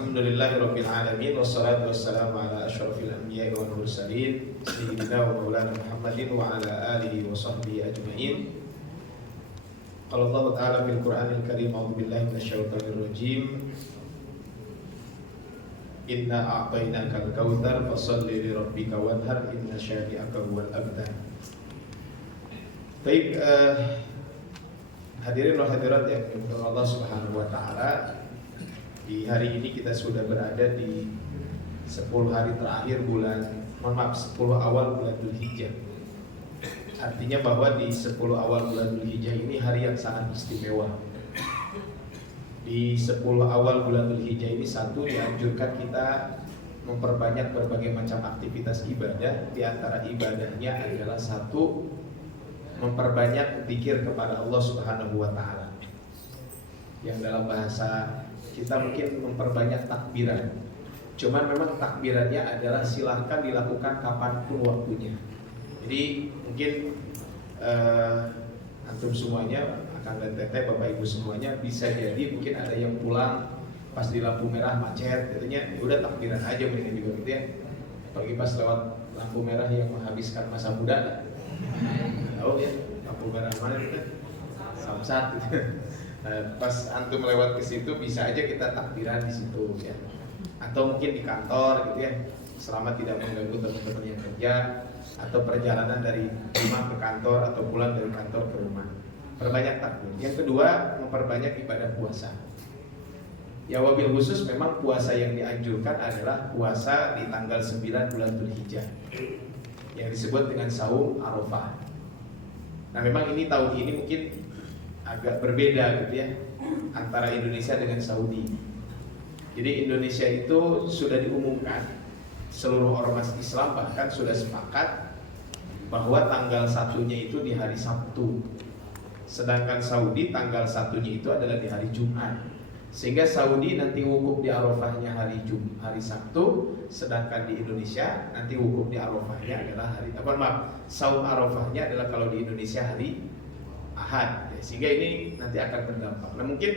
Alhamdulillahirabbil alamin wassalatu wassalamu ala asyrafil anbiya'i wal mursalin sayyidina wa maulana Muhammadin wa ala alihi wa sahbihi ajmain. Qala Allah ta'ala fil Qur'anil Karim, a'udzu billahi minasyaitonir rajim. Inna a'tainakal kautsar fasholli li rabbika wanhar inna syani'aka huwal abtar. Baik, hadirin wa hadirat yang dimuliakan Allah Subhanahu wa taala. Di hari ini kita sudah berada di 10 hari terakhir 10 awal bulan Dzulhijjah. Artinya bahwa di 10 awal bulan Dzulhijjah ini hari yang sangat istimewa. Di 10 awal bulan Dzulhijjah ini satu, dianjurkan kita memperbanyak berbagai macam aktivitas ibadah. Di antara ibadahnya adalah satu, memperbanyak zikir kepada Allah Subhanahu wa taala. Yang dalam bahasa kita mungkin memperbanyak takbiran. Cuman memang takbirannya adalah silahkan dilakukan kapanpun waktunya. Jadi mungkin antum semuanya, akan dan teteh, bapak ibu semuanya, bisa jadi mungkin ada yang pulang pas di lampu merah macet, katanya ya udah takbiran aja mereka juga gitu ya. Apalagi pas lewat lampu merah yang menghabiskan masa muda. Tahu ya lampu merah mana itu? Samsat gitu. Pas antum lewat ke situ bisa aja kita takbiran di situ ya. Atau mungkin di kantor gitu ya, selama tidak mengganggu teman-teman yang kerja, atau perjalanan dari rumah ke kantor atau pulang dari kantor ke rumah. Perbanyak takbir. Yang kedua, memperbanyak ibadah puasa. Ya, wabil khusus memang puasa yang dianjurkan adalah puasa di tanggal 9 bulan Dzulhijjah, yang disebut dengan saum Arafah. Nah, memang ini tahun ini mungkin agak berbeda gitu ya antara Indonesia dengan Saudi. Jadi Indonesia itu sudah diumumkan, seluruh ormas Islam bahkan sudah sepakat bahwa tanggal satunya itu di hari Sabtu. Sedangkan Saudi tanggal satunya itu adalah di hari Jumat. Sehingga Saudi nanti wukuf di Arafahnya hari Sabtu, sedangkan di Indonesia nanti wukuf di Arafahnya adalah saum Arafahnya adalah kalau di Indonesia hari Ahad. Sehingga ini nanti akan berdampak. Nah, mungkin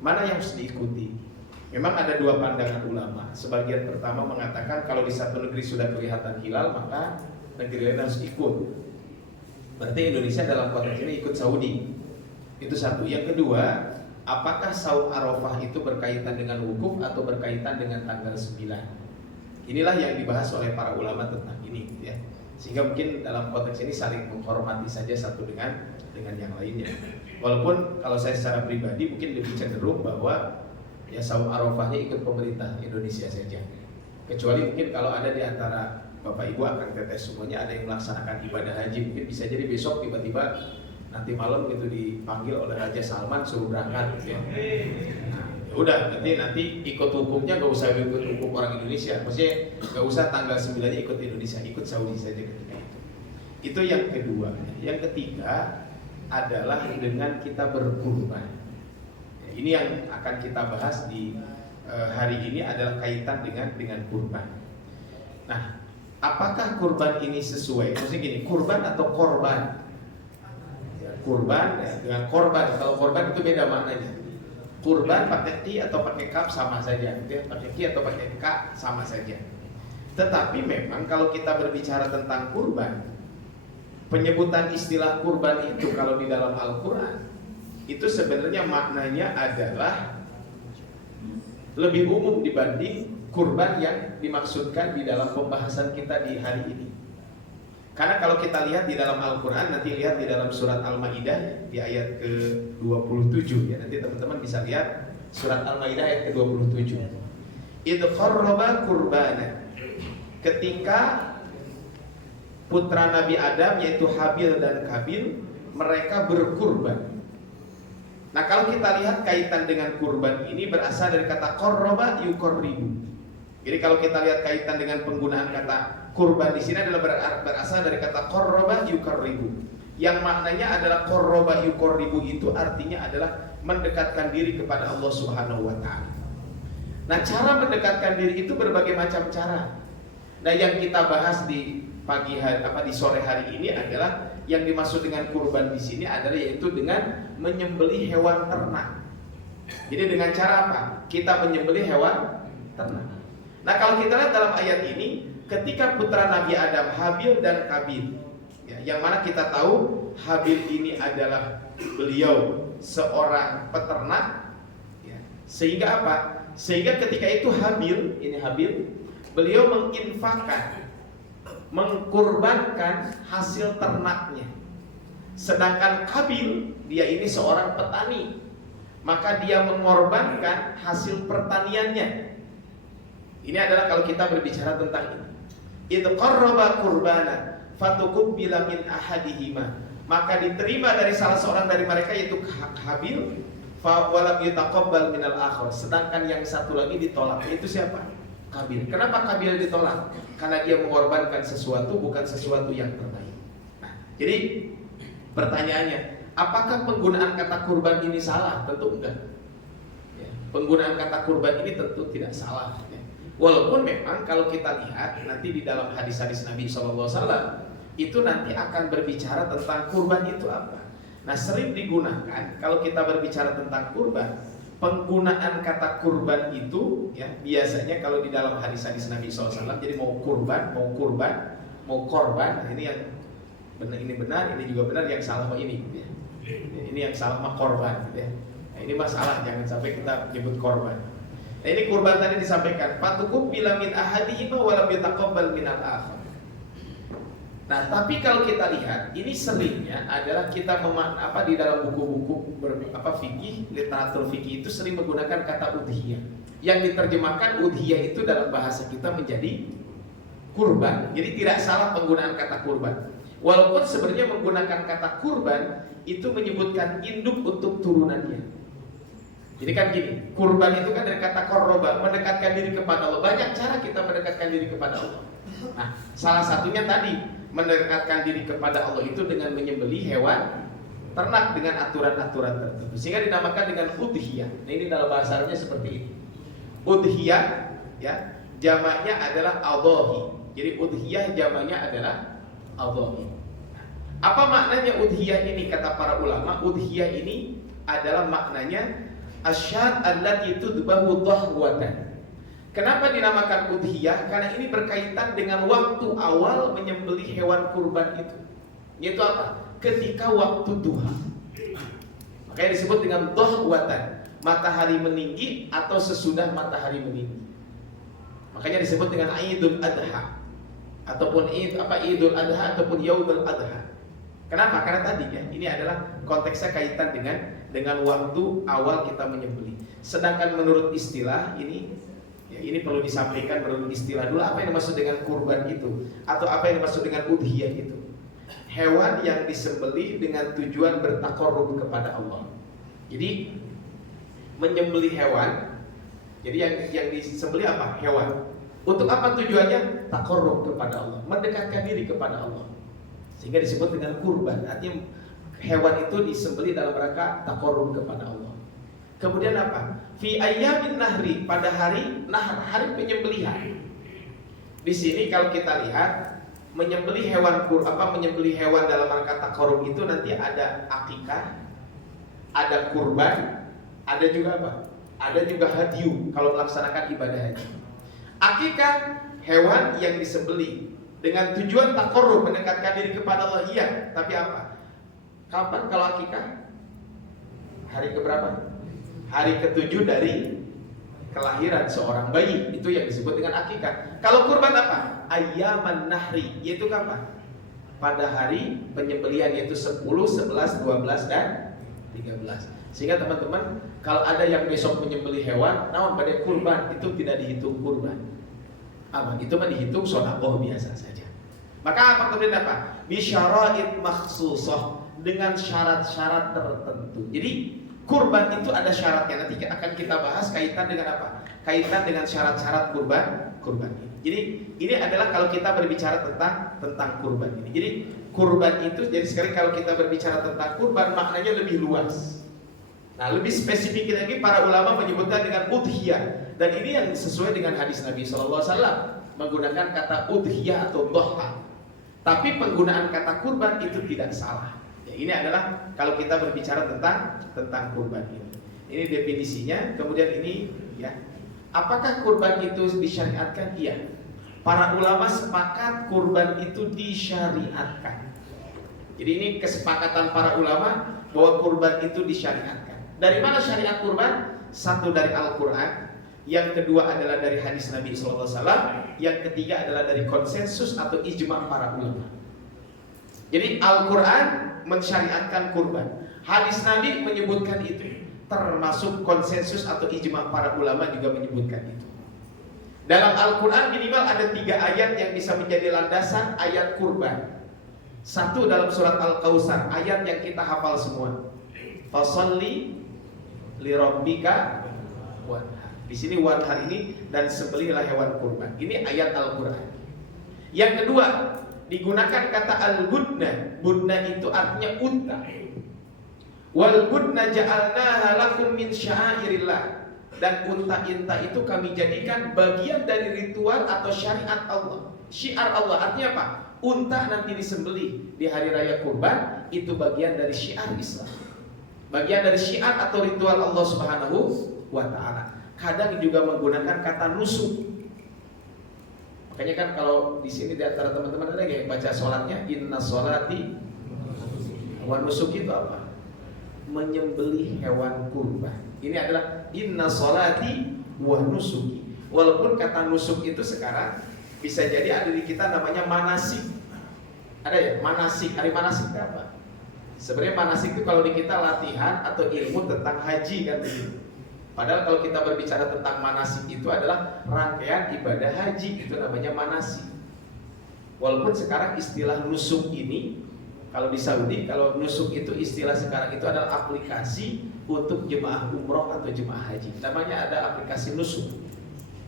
mana yang harus diikuti? Memang ada dua pandangan ulama. Sebagian pertama mengatakan kalau di satu negeri sudah kelihatan hilal, maka negeri lain harus ikut. Berarti Indonesia dalam konteks ini ikut Saudi. Itu satu. Yang kedua, apakah saum Arafah itu berkaitan dengan wukuf atau berkaitan dengan tanggal 9? Inilah yang dibahas oleh para ulama tentang ini ya. Sehingga mungkin dalam konteks ini saling menghormati saja satu dengan yang lainnya. Walaupun kalau saya secara pribadi mungkin lebih cenderung bahwa ya saum Arafahnya ikut pemerintah Indonesia saja. Kecuali mungkin kalau ada di antara bapak ibu akan teteh semuanya ada yang melaksanakan ibadah haji, mungkin bisa jadi besok tiba-tiba nanti malam gitu dipanggil oleh Raja Salman suruh berangkat gitu ya. Nah, udah nanti ikut hukumnya gak usah ikut hukum orang Indonesia. Maksudnya gak usah tanggal 9-nya ikut Indonesia, ikut Saudi saja ketika itu. Itu yang kedua. Yang ketiga adalah dengan kita berkurban. Ini yang akan kita bahas di hari ini adalah kaitan dengan kurban. Nah, apakah kurban ini sesuai? Maksudnya gini, kurban atau korban? Ya, kurban dengan korban. Kalau korban itu beda maknanya. Kurban pakai ti atau pakai kaf sama saja. Pakai ki atau pakai ka sama saja. Tetapi memang kalau kita berbicara tentang kurban, penyebutan istilah kurban itu kalau di dalam Al-Quran itu sebenarnya maknanya adalah lebih umum dibanding kurban yang dimaksudkan di dalam pembahasan kita di hari ini. Karena kalau kita lihat di dalam Al-Quran, nanti lihat di dalam surat Al-Maidah di ayat ke-27 ya. Nanti teman-teman bisa lihat surat Al-Maidah ayat ke-27. Idh qarraba qurbana. Ketika putra Nabi Adam yaitu Habil dan Kabil mereka berkurban. Nah, kalau kita lihat kaitan dengan kurban ini berasal dari kata qarraba yuqarribu. Jadi kalau kita lihat kaitan dengan penggunaan kata kurban di sini adalah berasal dari kata qarraba yuqarribu. Yang maknanya adalah qarraba yuqarribu itu artinya adalah mendekatkan diri kepada Allah Subhanahu wa taala. Nah, cara mendekatkan diri itu berbagai macam cara. Nah, yang kita bahas di pagi hari di sore hari ini adalah yang dimaksud dengan kurban di sini adalah yaitu dengan menyembelih hewan ternak. Jadi dengan cara apa? Kita menyembelih hewan ternak. Nah kalau kita lihat dalam ayat ini, ketika putra Nabi Adam Habil dan Kabil, ya, yang mana kita tahu Habil ini adalah beliau seorang peternak, ya, sehingga apa? Sehingga ketika itu Habil, beliau menginfakkan, mengkurbankan hasil ternaknya. Sedangkan Kabil, dia ini seorang petani, maka dia mengorbankan hasil pertaniannya. Ini adalah kalau kita berbicara tentang ini. Idh qarraba qurbana fatuqbila min ahadihima, maka diterima dari salah seorang dari mereka yaitu Habil, fa walam yutaqabbal minal akhar, sedangkan yang satu lagi ditolak. Itu siapa? Kabil. Kenapa Kabil ditolak? Karena dia mengorbankan sesuatu bukan sesuatu yang terbaik. Nah, jadi pertanyaannya, apakah penggunaan kata kurban ini salah? Tentu enggak. Ya, penggunaan kata kurban ini tentu tidak salah. Ya. Walaupun memang kalau kita lihat nanti di dalam hadis-hadis Nabi SAW itu nanti akan berbicara tentang kurban itu apa. Nah sering digunakan kalau kita berbicara tentang kurban, penggunaan kata kurban itu ya biasanya kalau di dalam hadis-hadis Nabi SAW, jadi mau kurban, mau korban, ini yang benar, ini benar, ini juga benar, yang salah mah ini. Ya. Ini yang salah mah korban. Ya. Nah, ini masalah, jangan sampai kita menyebut korban. Nah, ini kurban tadi disampaikan, fatukum bila min ahadihima walam yutaqabbal minal akhar. Nah, tapi kalau kita lihat, ini seringnya adalah kita di dalam buku-buku fikih, literatur fikih itu sering menggunakan kata udhiyah. Yang diterjemahkan udhiyah itu dalam bahasa kita menjadi kurban. Jadi tidak salah penggunaan kata kurban. Walaupun sebenarnya menggunakan kata kurban itu menyebutkan induk untuk turunannya. Jadi kan gini, kurban itu kan dari kata korroba, mendekatkan diri kepada Allah. Banyak cara kita mendekatkan diri kepada Allah. Nah, salah satunya tadi mendekatkan diri kepada Allah itu dengan menyembelih hewan ternak dengan aturan-aturan tertentu, sehingga dinamakan dengan udhiyah. Nah, ini dalam bahasa Arabnya seperti ini. Udhiyah, ya, jamaknya adalah adhahi. Jadi udhiyah jamaknya adalah adhahi. Apa maknanya udhiyah ini? Kata para ulama, udhiyah ini adalah maknanya asyad allati tudbahu dhahwatan. Kenapa dinamakan udhiyah? Karena ini berkaitan dengan waktu awal menyembelih hewan kurban itu. Yaitu apa? Ketika waktu duha. Makanya disebut dengan dhahwatan, matahari meninggi atau sesudah matahari meninggi. Makanya disebut dengan Idul Adha ataupun Idul Adha ataupun Yaumul Adha. Kenapa? Karena tadi ya, ini adalah konteksnya kaitan dengan waktu awal kita menyembelih. Sedangkan menurut istilah ini, ya ini perlu disampaikan menurut istilah dulu, apa yang dimaksud dengan kurban itu, atau apa yang dimaksud dengan udhiyah itu. Hewan yang disembelih dengan tujuan bertakarrub kepada Allah. Jadi menyembelih hewan, jadi yang disembelih apa? Hewan. Untuk apa tujuannya? Takarrub kepada Allah, mendekatkan diri kepada Allah. Sehingga disebut dengan kurban. Artinya hewan itu disembelih dalam rangka takarrub kepada Allah. Kemudian apa? Fi ayyamin nahri, pada hari nahr, hari penyembelihan. Di sini kalau kita lihat menyembelih hewan dalam rangka takarrub itu nanti ada akikah, ada kurban, ada juga apa? Ada juga hadyu kalau melaksanakan ibadah haji. Akikah hewan yang disembelih dengan tujuan takarrub, mendekatkan diri kepada Allah, iya. Tapi apa? Kapan kalau akikah? Hari keberapa? Hari ke-7 dari kelahiran seorang bayi. Itu yang disebut dengan akikah. Kalau kurban apa? Ayyaman nahri, yaitu kapan? Pada hari penyembelihan, yaitu 10, 11, 12, dan 13. Sehingga teman-teman, kalau ada yang besok menyembelih hewan, namun pada kurban, itu tidak dihitung kurban. Itu mah dihitung sedekah biasa saja. Maka apa kemudian apa? Bisyara'id makhsusah, dengan syarat-syarat tertentu. Jadi kurban itu ada syaratnya. Nanti akan kita bahas kaitan dengan apa? Kaitan dengan syarat-syarat kurban ini. Jadi ini adalah kalau kita berbicara tentang kurban ini. Jadi kurban itu, jadi sekarang kalau kita berbicara tentang kurban, maknanya lebih luas. Nah, lebih spesifik lagi para ulama menyebutkan dengan udhiyah, dan ini yang sesuai dengan hadis Nabi SAW menggunakan kata udhiyah atau doha. Tapi penggunaan kata kurban itu tidak salah. Ya, ini adalah kalau kita berbicara tentang kurban ini. Ini definisinya. Kemudian ini ya Apakah kurban itu disyariatkan? Iya. Para ulama sepakat kurban itu disyariatkan. Jadi ini kesepakatan para ulama bahwa kurban itu disyariatkan. Dari mana syariat kurban? Satu dari Al-Quran, yang kedua adalah dari hadis Nabi SAW, yang ketiga adalah dari konsensus atau ijma' para ulama. Jadi Al-Quran mensyariatkan kurban, hadis Nabi menyebutkan itu, termasuk konsensus atau ijma' para ulama juga menyebutkan itu. Dalam Al-Quran minimal ada 3 ayat yang bisa menjadi landasan ayat kurban. Satu dalam surat Al-Kautsar, ayat yang kita hafal semua. Fasholli li rabbika wanhar. Di sini wanhar ini dan sembelihlah hewan kurban. Ini ayat Al-Quran. Yang kedua, digunakan kata al-budna. Budna itu artinya unta. Wal budna ja'alnaha lakum min sya'airillah. Dan unta-unta itu kami jadikan bagian dari ritual atau syariat Allah. Syiar Allah artinya apa? Unta nanti disembelih di hari raya kurban itu bagian dari syiar Islam. Bagian dari syiar atau ritual Allah Subhanahu wa ta'ala. Kadang juga menggunakan kata nusuk. Makanya kan kalau di sini di antara teman-teman ada yang baca sholatnya inna sholati wa nusuk itu apa? Menyembelih hewan kurban. Ini adalah inna sholati wa nusuki. Walaupun kata nusuk itu sekarang bisa jadi ada di kita namanya manasik. Ada ya manasik. Hari manasik itu apa? Sebenarnya manasik itu kalau di kita latihan atau ilmu tentang haji kan begitu. Padahal kalau kita berbicara tentang manasik itu adalah rangkaian ibadah haji, itu namanya manasik. Walaupun sekarang istilah nusuk ini kalau di Saudi, kalau nusuk itu istilah sekarang itu adalah aplikasi untuk jemaah umroh atau jemaah haji. Namanya ada aplikasi nusuk.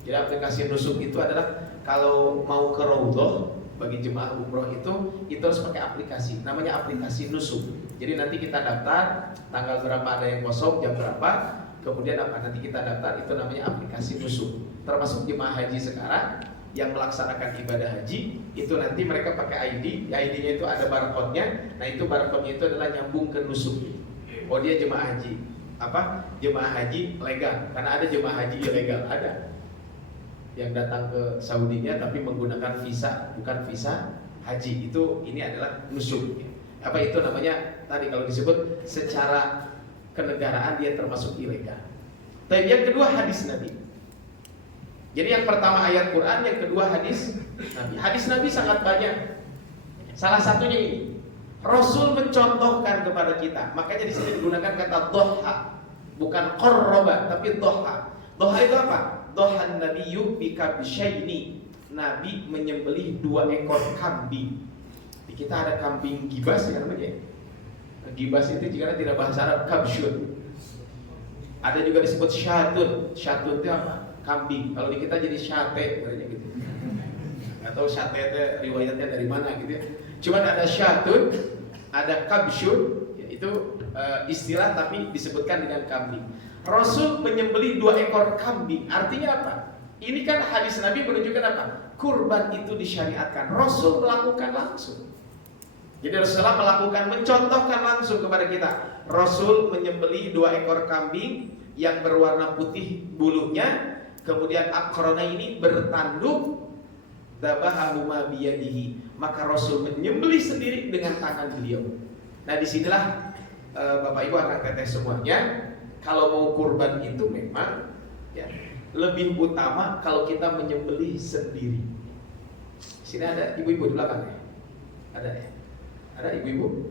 Jadi aplikasi nusuk itu adalah kalau mau ke Raudhah bagi jemaah umroh itu harus pakai aplikasi. Namanya aplikasi nusuk. Jadi nanti kita daftar tanggal berapa ada yang kosong, jam berapa, kemudian apa nanti kita daftar, itu namanya aplikasi nusuk. Termasuk jemaah haji sekarang yang melaksanakan ibadah haji itu nanti mereka pakai ID, ID-nya itu ada barcode-nya. Nah itu barcode-nya itu adalah nyambung ke nusuk. Oh dia jemaah haji, apa? Jemaah haji legal, karena ada jemaah haji ilegal, ada yang datang ke Saudinya tapi menggunakan visa bukan visa haji. Itu ini adalah nusuk. Apa itu namanya? Tadi kalau disebut secara kenegaraan dia termasuk ilegal. Tapi yang kedua hadis Nabi. Jadi yang pertama ayat Quran, yang kedua hadis Nabi. Hadis Nabi sangat banyak. Salah satunya ini, Rasul mencontohkan kepada kita. Makanya di sini digunakan kata doha, bukan qarraba, tapi doha. Doha itu apa? Dohan nabiyyu bikabsyaini. Nabi menyembelih 2 ekor kambing. Di kita ada kambing gibas ya namanya. Gibas itu jika tidak bahasa Arab kabsyun. Ada juga disebut syatun. Syatun itu apa? Kambing. Kalau di kita jadi syate gitu. Atau syate itu riwayatnya dari mana gitu ya. Cuman ada syatun, ada kabsyun, itu istilah tapi disebutkan dengan kambing. Rasul menyembelih 2 ekor kambing. Artinya apa? Ini kan hadis Nabi menunjukkan apa? Kurban itu disyariatkan. Rasul melakukan langsung. Jadi Rasulullah melakukan, mencontohkan langsung kepada kita. Rasul menyembelih 2 ekor kambing yang berwarna putih bulunya. Kemudian akrona ini bertanduk, dabahahuma biyadihi. Maka Rasul menyembelih sendiri dengan tangan beliau. Nah disinilah Bapak Ibu akan teteh semuanya. Kalau mau kurban itu memang ya, lebih utama kalau kita menyembelih sendiri. Sini ada ibu-ibu di belakang ya? Ada ya? Ada ibu-ibu?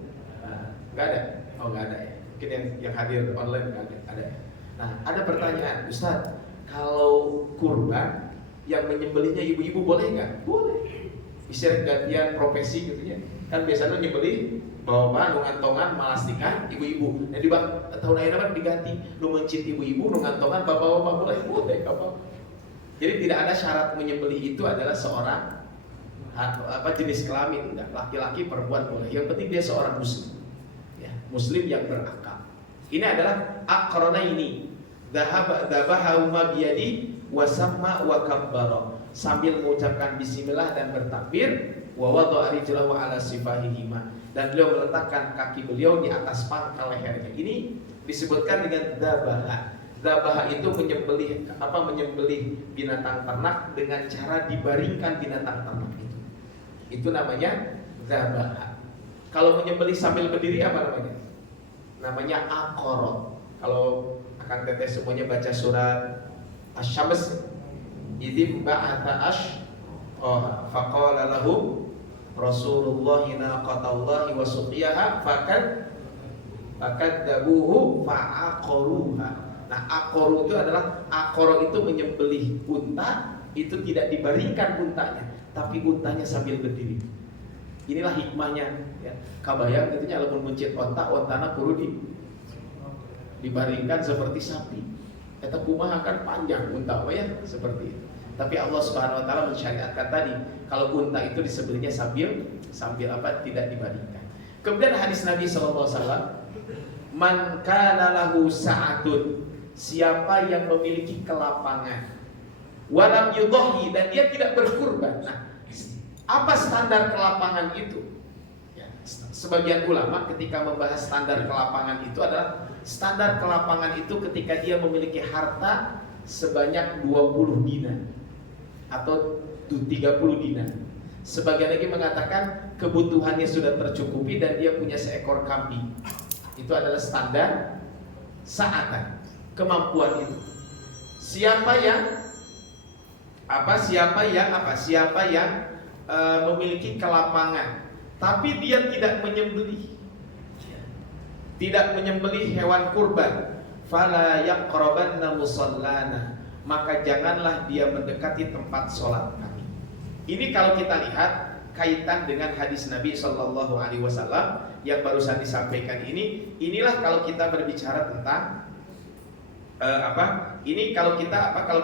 Nggak ada? Oh nggak ada ya? Mungkin yang hadir online nggak ada? Ada ya? Nah ada pertanyaan, Ustaz, kalau kurban yang menyembelihnya ibu-ibu boleh nggak? Boleh. Bisa gantian profesi gitu ya. Kan biasanya nyembelih bawa nungantongan malastikan ibu-ibu. Nah di tahun akhir apa diganti? Nu mencit ibu-ibu nungantongan bapak-bapak boleh apa? Jadi tidak ada syarat menyembelih itu adalah seorang apa jenis kelamin, enggak, laki-laki perempuan boleh. Yang penting dia seorang muslim. Ya, muslim yang berakal. Ini adalah akrona ini. Dabahauma biyadi wasamma wa kabbara. Sambil mengucapkan bismillah dan bertakbir, wa wada'a rijlahu ala sifahihima. Dan beliau meletakkan kaki beliau di atas pangkal lehernya. Ini disebutkan dengan dabaha. Zabaha itu menyembelih binatang ternak dengan cara dibaringkan binatang ternak itu. Itu namanya zabaha. Kalau menyembelih sambil berdiri apa namanya? Namanya aqarah. Kalau akan teteh semuanya baca surat Asy-Syams, idh ba'atha faqala lahu Rasulullah naqatallahi wa suqiyaha fakadzabuhu fa'aqaruha. Nah, aqaru itu adalah itu menyembelih unta, itu tidak dibaringkan untanya, tapi untanya sambil berdiri. Inilah hikmahnya ya. Kabayang itu nya lamun muncit onta, ontana kudu dibaringkan seperti sapi. Eta kumaha kan panjang unta ya seperti itu. Tapi Allah Subhanahu wa taala mensyariatkan tadi kalau unta itu disembelihnya sambil tidak dibaringkan. Kemudian hadis Nabi sallallahu alaihi wasallam, man kana lahu sa'atun, siapa yang memiliki kelapangan, walam yudhi, dan dia tidak berkurban. Nah, apa standar kelapangan itu? Ya, sebagian ulama ketika membahas standar kelapangan itu adalah standar kelapangan itu ketika dia memiliki harta sebanyak 20 dinar atau 30 dinar. Sebagian lagi mengatakan kebutuhannya sudah tercukupi dan dia punya seekor kambing. Itu adalah standar sa'atan, kemampuan itu. Siapa yang memiliki kelapangan tapi dia tidak menyembelih hewan kurban, fala yaqrabanna musallana, maka janganlah dia mendekati tempat sholat kami. Ini kalau kita lihat kaitan dengan hadis Nabi Shallallahu Alaihi Wasallam yang barusan disampaikan ini. Inilah kalau kita berbicara tentang kalau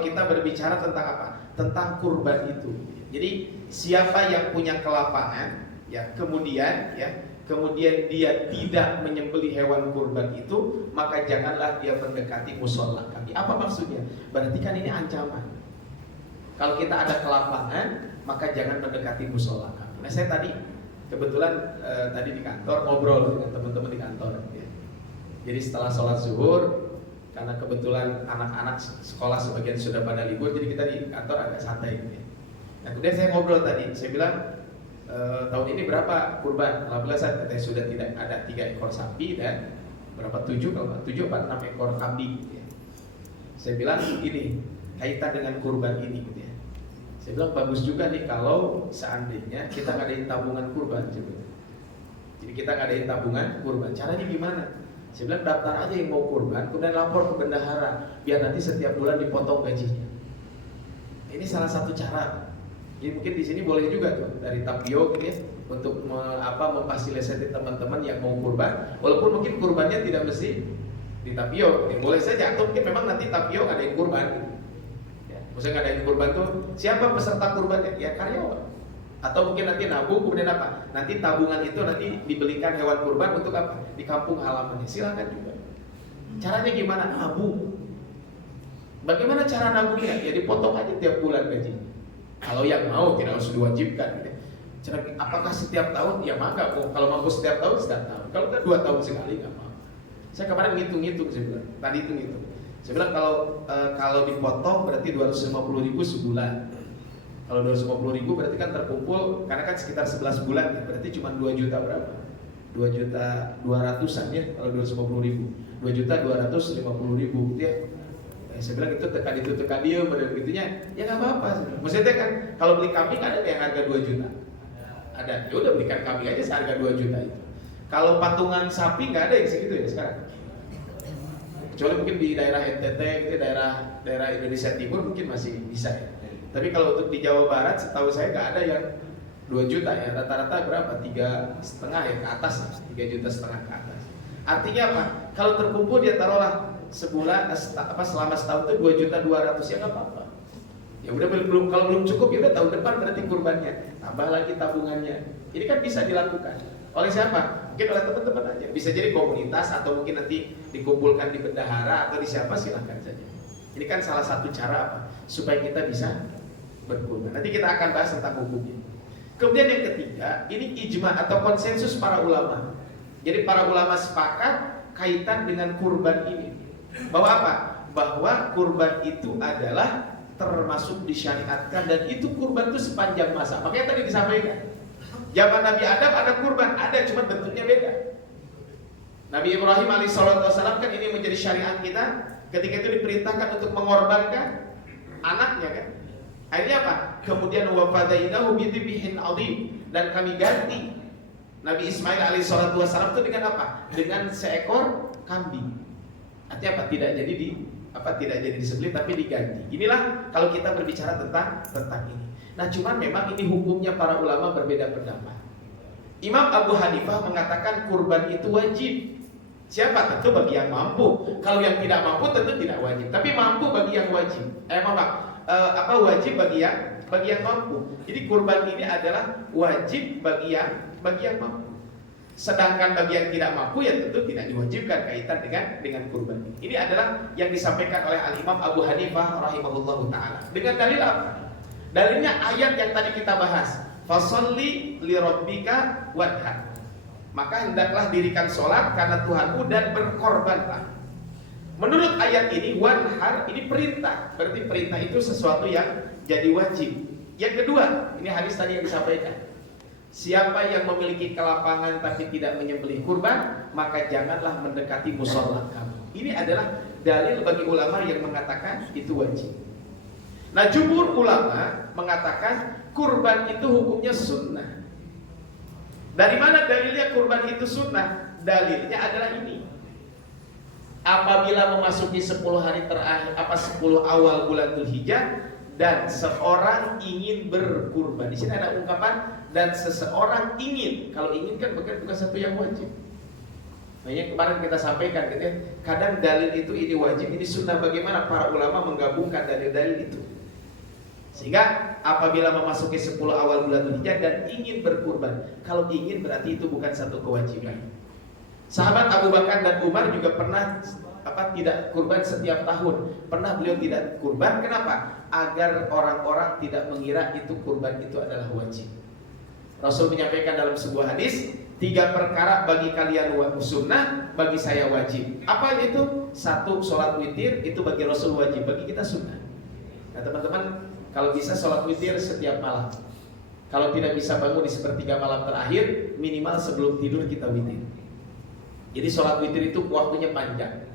kita berbicara tentang apa? Tentang kurban itu. Jadi siapa yang punya kelapangan, kemudian dia tidak menyembelih hewan kurban itu, maka janganlah dia mendekati musola kami. Apa maksudnya? Berarti kan ini ancaman. Kalau kita ada kelapangan, maka jangan mendekati musola kami. Nah, saya kebetulan tadi di kantor ngobrol dengan teman-teman di kantor. Ya. Jadi setelah sholat zuhur, karena kebetulan anak-anak sekolah sebagian sudah pada libur, jadi kita di kantor agak santai. Ya. Nah, kemudian saya ngobrol tadi, saya bilang tahun ini berapa kurban? Alhamdulillah saya sudah tidak ada 3 ekor sapi dan berapa 7 atau 6 ekor kambing. Ya. Saya bilang ini kaitan dengan kurban ini. Gitu ya. Saya bilang bagus juga nih kalau seandainya kita ngadain tabungan kurban. Jadi kita ngadain tabungan kurban. Caranya gimana? Saya bilang daftar aja yang mau kurban, kemudian lapor ke bendahara, biar nanti setiap bulan dipotong gajinya. Ini salah satu cara. Jadi mungkin di sini boleh juga tuh dari Tapio gitu ya, untuk memfasilitasi teman-teman yang mau kurban, walaupun mungkin kurbannya tidak mesti di Tapio, ya, boleh saja. Atau mungkin memang nanti Tapio ngadain kurban. Ya, maksudnya ngadain kurban tuh siapa peserta kurbannya? Ya karyawan. Atau mungkin nanti nabung, kemudian apa? Nanti tabungan itu nanti dibelikan hewan kurban untuk apa? Di kampung halamannya. Silakan juga. Caranya gimana? Nabung. Bagaimana cara nabungnya? Ya dipotong aja tiap bulan gaji. Kalau yang mau tidak harus diwajibkan. Gitu. Apakah setiap tahun? Ya maka kalau mampu setiap tahun. Kalau kan 2 tahun sekali nggak mau. Saya kemarin ngitung-ngitung, saya bilang. Tadi hitung-hitung. Saya bilang kalau dipotong berarti 250.000 sebulan. Kalau 250.000 berarti kan terkumpul, karena kan sekitar 11 bulan, berarti cuma 2 juta berapa? 2.200.000-an ya kalau 250.000. 2.250.000 ya. Saya bilang itu tekan dia begitunya, ya nggak apa-apa. Maksudnya kan kalau beli kambing ada yang harga 2 juta. Ada, ya udah belikan kambing aja seharga 2 juta itu. Kalau patungan sapi nggak ada yang segitu ya sekarang. Kecuali mungkin di daerah NTT, gitu, daerah Indonesia Timur mungkin masih bisa ya. Tapi kalau untuk di Jawa Barat, setahu saya nggak ada yang 2 juta ya. Rata-rata berapa? 3,5 ya ke atas, 3,5 juta ke atas. Artinya apa? Kalau terkumpul dia taruhlah sebulan selama setahun itu 2.200.000 ya nggak apa-apa. Ya udah kalau belum cukup ya udah tahun depan berarti kurbannya, tambah lagi tabungannya. Ini kan bisa dilakukan oleh siapa? Mungkin oleh teman-teman aja. Bisa jadi komunitas atau mungkin nanti dikumpulkan di bendahara atau di siapa, silahkan saja. Ini kan salah satu cara apa? Supaya kita bisa berkurban. Nanti kita akan bahas tentang hukumnya. Kemudian yang ketiga, ini ijma atau konsensus para ulama. Jadi para ulama sepakat kaitan dengan kurban ini. Bahwa apa? bahwa kurban itu adalah termasuk disyariatkan, dan itu kurban itu sepanjang masa. Makanya tadi disampaikan, zaman Nabi Adam ada kurban, ada, cuma bentuknya beda. Nabi Ibrahim alaihissalam kan ini menjadi syariat kita. Ketika itu diperintahkan untuk mengorbankan anaknya kan. Akhirnya apa? Kemudian wa fadainahu bidzibhin adzim, dan kami ganti Nabi Ismail alaihissalam itu dengan apa? Dengan seekor kambing. Artinya apa? Tidak jadi disembelih, tapi diganti. Inilah kalau kita berbicara tentang ini. Nah, cuman memang ini hukumnya para ulama berbeda pendapat. Imam Abu Hanifah mengatakan kurban itu wajib. Siapa? Tentu bagi yang mampu. Kalau yang tidak mampu tentu tidak wajib. Tapi mampu bagi yang wajib. Wajib bagi yang mampu. Jadi kurban ini adalah wajib bagi yang mampu. Sedangkan bagi yang tidak mampu ya tentu tidak diwajibkan kaitan dengan kurban. Ini adalah yang disampaikan oleh Al-Imam Abu Hanifah rahimahullahu taala. Dengan dalil apa? Dalilnya ayat yang tadi kita bahas. Fasholli lirabbika wanhar. Maka hendaklah dirikan sholat karena Tuhanmu dan berkorbanlah. Menurut ayat ini wanhar ini perintah. Berarti perintah itu sesuatu yang jadi wajib. Yang kedua, ini hadis tadi yang disampaikan. Siapa yang memiliki kelapangan tapi tidak menyembelih kurban, maka janganlah mendekati mushola kamu. Ini adalah dalil bagi ulama yang mengatakan itu wajib. Nah, jumhur ulama mengatakan kurban itu hukumnya sunnah. Dari mana dalilnya kurban itu sunnah? Dalilnya adalah ini. Apabila memasuki 10 hari terakhir, 10 awal bulan Dzulhijjah, dan seorang ingin berkurban. Di sini ada ungkapan dan seseorang ingin. Kalau ingin kan bukan satu yang wajib. Makanya kemarin kita sampaikan gitu ya, kadang dalil itu ini wajib, ini sunnah. Bagaimana para ulama menggabungkan dalil-dalil itu. Sehingga apabila memasuki 10 awal bulan Dzulhijjah dan ingin berkurban. Kalau ingin berarti itu bukan satu kewajiban. Sahabat Abu Bakar dan Umar juga pernah tidak kurban setiap tahun. Pernah beliau tidak kurban. Kenapa? Agar orang-orang tidak mengira itu kurban itu adalah wajib. Rasul menyampaikan dalam sebuah hadis, 3 perkara bagi kalian sunnah, bagi saya wajib. Apa itu? 1, sholat witir, itu bagi Rasul wajib, bagi kita sunnah. Nah teman-teman, kalau bisa sholat witir setiap malam. Kalau tidak bisa bangun di sepertiga malam terakhir, minimal sebelum tidur kita witir. Jadi sholat witir itu waktunya panjang,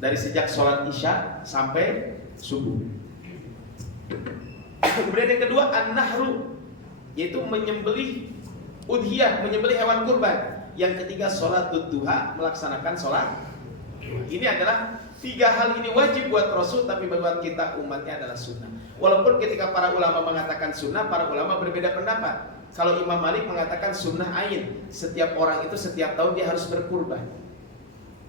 dari sejak sholat isya sampai subuh. Kemudian yang kedua, an-nahru, yaitu menyembelih udhiyah, menyembelih hewan kurban. Yang ketiga, sholat duha, melaksanakan sholat. Ini adalah 3 hal ini wajib buat Rasul, tapi buat kita umatnya adalah sunnah. Walaupun ketika para ulama mengatakan sunnah, para ulama berbeda pendapat. Kalau Imam Malik mengatakan sunnah ain, setiap orang itu setiap tahun dia harus berkurban.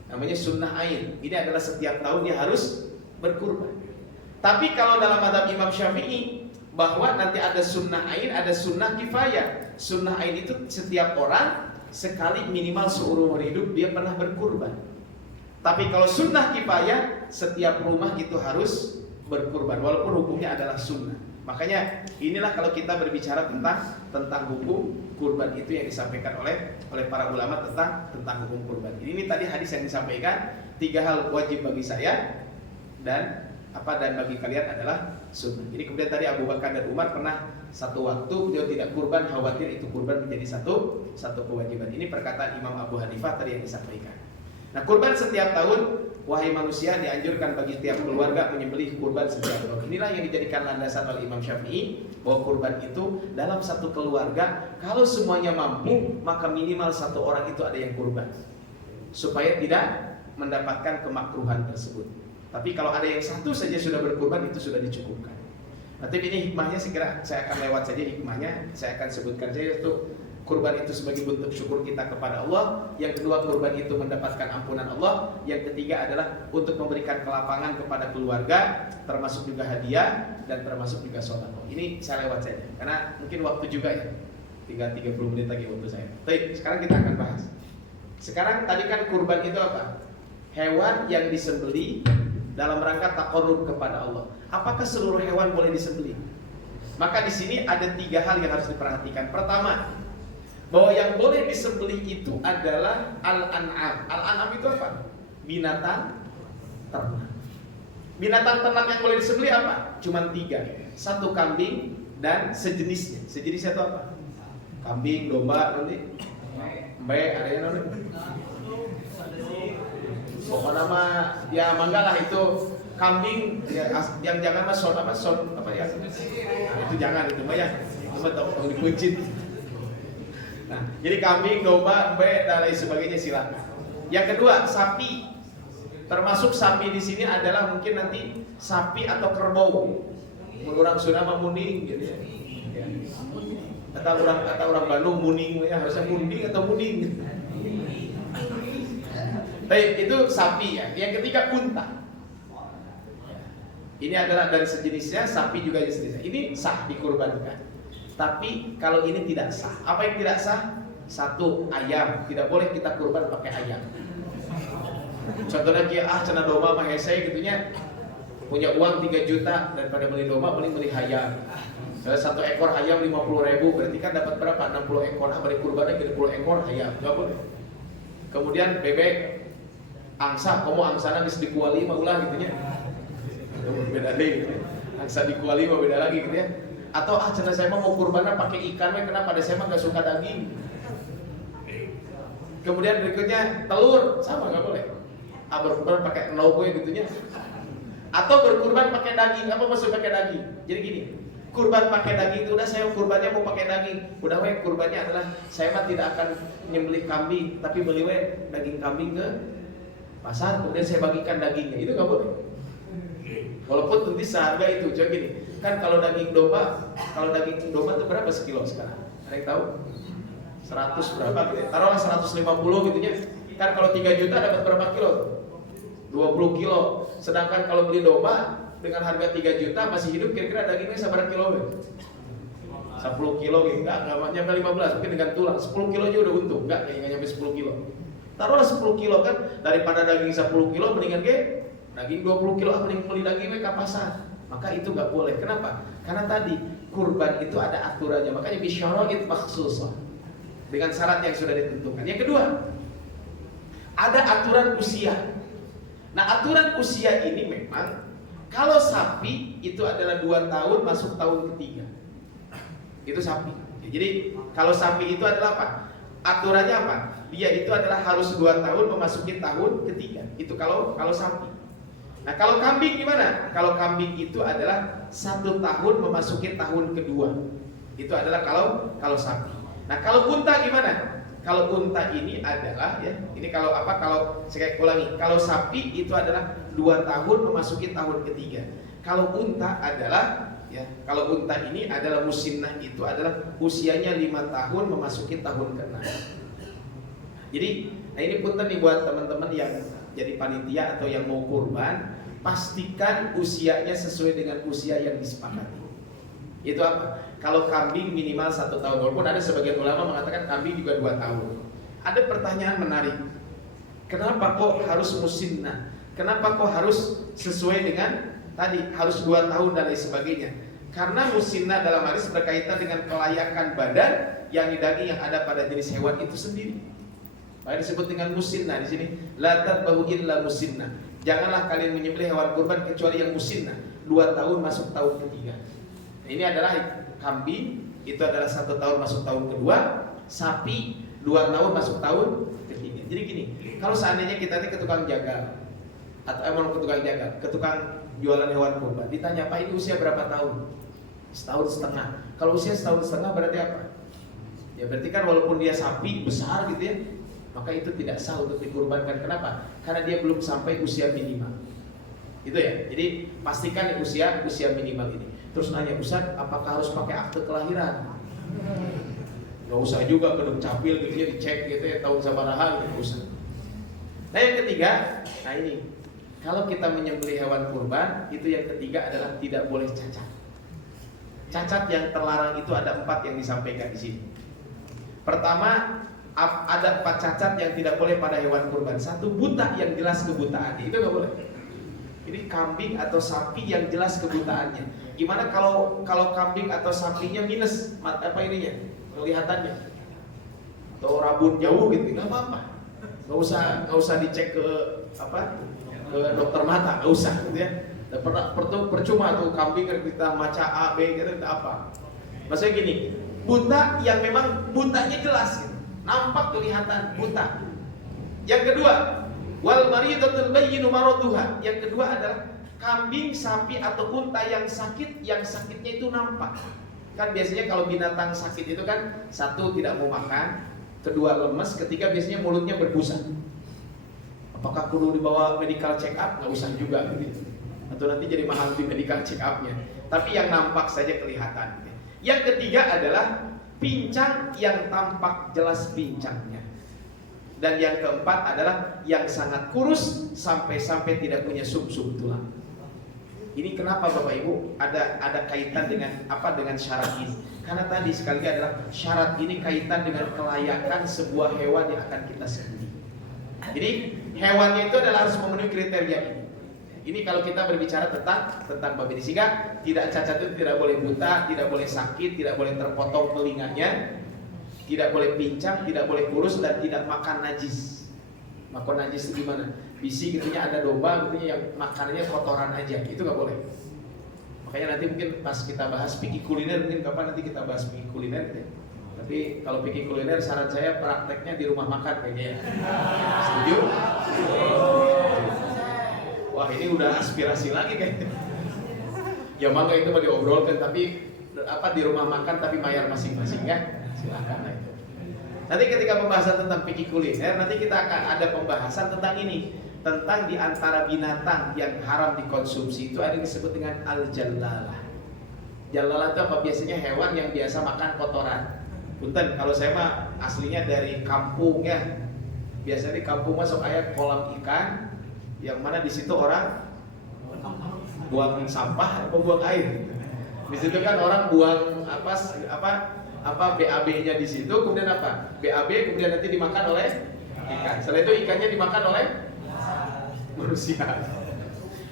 Namanya sunnah ain. Ini adalah setiap tahun dia harus berkurban. Tapi kalau dalam mazhab Imam Syafi'i, bahwa nanti ada sunnah ain, ada sunnah kifayah. Sunnah ain itu setiap orang sekali minimal seumur hidup dia pernah berkurban. Tapi kalau sunnah kifayah, setiap rumah itu harus berkurban, walaupun hukumnya adalah sunnah. Makanya inilah kalau kita berbicara tentang hukum kurban itu yang disampaikan oleh para ulama tentang hukum kurban. Ini tadi hadis yang disampaikan, 3 hal wajib bagi saya dan bagi kalian adalah sunnah. Jadi kemudian tadi Abu Bakar dan Umar pernah satu waktu beliau tidak kurban, khawatir itu kurban menjadi satu kewajiban. Ini perkataan Imam Abu Hanifah tadi yang disampaikan. Nah, kurban setiap tahun, wahai manusia, dianjurkan bagi setiap keluarga menyembelih kurban setiap tahun. Inilah yang dijadikan landasan oleh Imam Syafi'i, bahwa kurban itu dalam satu keluarga, kalau semuanya mampu, maka minimal 1 orang itu ada yang kurban, supaya tidak mendapatkan kemakruhan tersebut. Tapi kalau ada yang 1 saja sudah berkurban, itu sudah dicukupkan. Nanti ini hikmahnya saya akan lewat saja hikmahnya, saya akan sebutkan saja itu. Kurban itu sebagai bentuk syukur kita kepada Allah. Yang kedua, kurban itu mendapatkan ampunan Allah. Yang ketiga adalah untuk memberikan kelapangan kepada keluarga, termasuk juga hadiah dan termasuk juga sedekah. Ini saya lewat saja karena mungkin waktu juga ya, tinggal 30 menit lagi waktu saya. Baik, sekarang kita akan bahas. Sekarang tadi kan kurban itu apa? Hewan yang disembelih dalam rangka taqarrub kepada Allah. Apakah seluruh hewan boleh disembelih? Maka di sini ada 3 hal yang harus diperhatikan. Pertama, bahwa yang boleh disembelih itu adalah al-an'am. Al-an'am itu apa? Binatang ternak. Binatang ternak yang boleh disembelih apa? Cuman 3. 1 kambing dan sejenisnya. Sejenisnya itu apa? Kambing, domba, nanti mbe, ada yang nanti. Pokoknya mah ya mangga lah itu kambing ya, yang jangan mah son apa ya? Nah, itu jangan itu mah ya. Itu mah tahu dipuncit. Nah, jadi kambing, domba, mbe dan lain sebagainya silakan. Yang kedua, sapi. Termasuk sapi di sini adalah mungkin nanti sapi atau kerbau. Orang Sunda mah muning gitu ya. Kata orang Bandung muning ya, harusnya munding atau muning. Baik, itu sapi ya. Yang ketiga unta. Ini adalah dari sejenisnya, sapi juga sejenisnya. Ini sah dikurbankan. Tapi kalau ini tidak sah. Apa yang tidak sah? 1, ayam. Tidak boleh kita kurban pakai ayam. Contohnya kia cina domba mah hese gitunya, punya uang 3 juta daripada beli domba beli ayam. 1 ekor ayam 50.000 berarti kan dapat berapa? 60 ekor. Beri kurbannya 30 ekor ayam. Enggak boleh. Kemudian bebek angsa, komo angsana geus dikuali mah ulah gitunya. Beda deh gitu. Angsa dikuali mah beda lagi gitu ya. Atau cina saya mah mau kurbannya pakai ikan we kenapa pada saya mah enggak suka daging. Kemudian berikutnya telur sama enggak boleh. Berkurban pakai enogoy gitunya. Atau berkurban pakai daging. Apa maksud pakai daging? Jadi gini, kurban pakai daging itu udah saya kurbannya mau pakai daging. Udah we kurbannya adalah saya mah tidak akan nyembelih kambing, tapi beli we daging kambing ke pasar, kemudian saya bagikan dagingnya. Itu nggak boleh. Walaupun tentu seharga itu. Coba gini, kan kalau daging domba itu berapa sekilo sekarang? Ada yang tahu? 100 berapa gitu ya? Taruhlah 150 gitunya. Kan kalau 3 juta dapat berapa kilo? 20 kilo. Sedangkan kalau beli domba dengan harga 3 juta masih hidup, kira-kira dagingnya seberapa kilo? 10 kilo gitu. Enggak nyampe 15, mungkin dengan tulang 10 kilo aja udah untung. Enggak nyampe 10 kilo. Taruhlah 10 kilo kan, daripada daging 10 kilo mendingan daging 20 kilo, mending beli dagingnya ke pasar. Maka itu enggak boleh. Kenapa? Karena tadi kurban itu ada aturannya. Makanya bisyara'it makhsusah. Dengan syarat yang sudah ditentukan. Yang kedua, ada aturan usia. Nah, aturan usia ini memang kalau sapi itu adalah 2 tahun masuk tahun ketiga. Itu sapi. Jadi kalau sapi itu adalah apa? Aturannya apa? Dia itu adalah harus 2 tahun memasuki tahun ketiga. Itu kalau sapi. Nah, kalau kambing gimana? Kalau kambing itu adalah 1 tahun memasuki tahun kedua. Itu adalah kalau sapi. Nah, kalau unta gimana? Kalau unta ini adalah ya, ini kalau saya ulangi, kalau sapi itu adalah 2 tahun memasuki tahun ketiga. Kalau unta adalah ya, kalau unta ini adalah musinnah itu adalah usianya 5 tahun memasuki tahun ke-6. Jadi, nah ini punten nih buat teman-teman yang jadi panitia atau yang mau kurban, pastikan usianya sesuai dengan usia yang disepakati. Itu apa? Kalau kambing minimal 1 tahun. Walaupun ada sebagian ulama mengatakan kambing juga 2 tahun. Ada pertanyaan menarik. Kenapa kok harus musinnah? Kenapa kok harus sesuai dengan tadi harus 2 tahun dan lain sebagainya? Karena musinnah dalam hadis berkaitan dengan kelayakan badan yang daging yang ada pada jenis hewan itu sendiri. Maka disebut dengan musinnah di sini. La tadbahu illa musinnah. Janganlah kalian menyembelih hewan kurban kecuali yang musinnah. 2 tahun masuk tahun ketiga. Ini adalah kambing, itu adalah 1 tahun masuk tahun kedua, sapi 2 tahun masuk tahun ketiga. Jadi gini, kalau seandainya kita ke tukang jagal, atau emang ke tukang jagal, ke tukang jualan hewan kurban, ditanya Pak ini usia berapa tahun? 1,5 tahun. Kalau usia 1,5 tahun berarti apa? Ya berarti kan walaupun dia sapi besar gitu ya, maka itu tidak sah untuk dikurbankan. Kenapa? Karena dia belum sampai usia minimal. Itu ya. Jadi pastikan usia minimal ini. Terus nanya, Ustaz, apakah harus pakai akte kelahiran? Gak usah juga ke Dukcapil gitu ya, dicek gitu ya, tahun sabaraha gitu, gak usah. Nah yang ketiga, nah ini, kalau kita menyembelih hewan kurban, itu yang ketiga adalah tidak boleh cacat. Cacat yang terlarang itu ada 4 yang disampaikan di sini. Pertama, ada 4 cacat yang tidak boleh pada hewan kurban. 1, buta yang jelas kebutaannya, itu gak boleh. Ini kambing atau sapi yang jelas kebutaannya. Gimana kalau kambing atau sapinya minus kelihatannya, atau rabun jauh gitu, nggak apa-apa. Nggak usah dicek ke dokter mata, nggak usah gitu ya. Dan percuma tuh kambing kita maca A, B, kita apa. Maksudnya gini, buta yang memang butanya jelas gitu. Nampak kelihatan buta. Yang kedua, wal maridatul bayyinu maraduha. Yang kedua adalah kambing, sapi atau unta yang sakitnya itu nampak. Kan biasanya kalau binatang sakit itu kan satu tidak mau makan, kedua lemes, ketiga biasanya mulutnya berbusa. Apakah perlu dibawa medical check up? Nggak usah juga gitu. Atau nanti jadi mahal di medical check up-nya. Tapi yang nampak saja kelihatan. Yang ketiga adalah pincang yang tampak jelas pincangnya. Dan yang keempat adalah yang sangat kurus sampai tidak punya sum-sum tulang. Ini kenapa Bapak Ibu ada kaitan dengan apa, dengan syarat ini? Karena tadi sekali lagi adalah syarat ini kaitan dengan kelayakan sebuah hewan yang akan kita sembelih. Jadi hewannya itu adalah harus memenuhi kriteria ini. Ini kalau kita berbicara tentang babi, sehingga tidak cacat itu tidak boleh buta, tidak boleh sakit, tidak boleh terpotong telinganya, tidak boleh pincang, tidak boleh kurus, dan tidak makan najis. Makan najis itu gimana? Bisi gitunya ada domba gitunya yang makanannya kotoran aja, itu nggak boleh. Makanya nanti mungkin pas kita bahas fikih kuliner, mungkin kapan nanti kita bahas fikih kuliner gitu. Tapi kalau fikih kuliner saran saya prakteknya di rumah makan kayaknya ya. Setuju? Wah ini udah aspirasi lagi kayaknya. Ya mangga itu mau diobrolkan, tapi apa di rumah makan tapi bayar masing-masing ya. Silakan lah itu. Nanti ketika pembahasan tentang fikih kuliner, nanti kita akan ada pembahasan tentang ini, tentang di antara binatang yang haram dikonsumsi itu ada yang disebut dengan al-jallalah. Jallalah itu apa? Biasanya hewan yang biasa makan kotoran. Punten, kalau saya mah aslinya dari kampung ya. Biasanya di kampung masuk ayat kolam ikan, yang mana di situ orang buang sampah atau buang air. Di situ kan orang buang apa BAB-nya di situ, kemudian apa? BAB kemudian nanti dimakan oleh ikan. Setelah itu ikannya dimakan oleh manusia.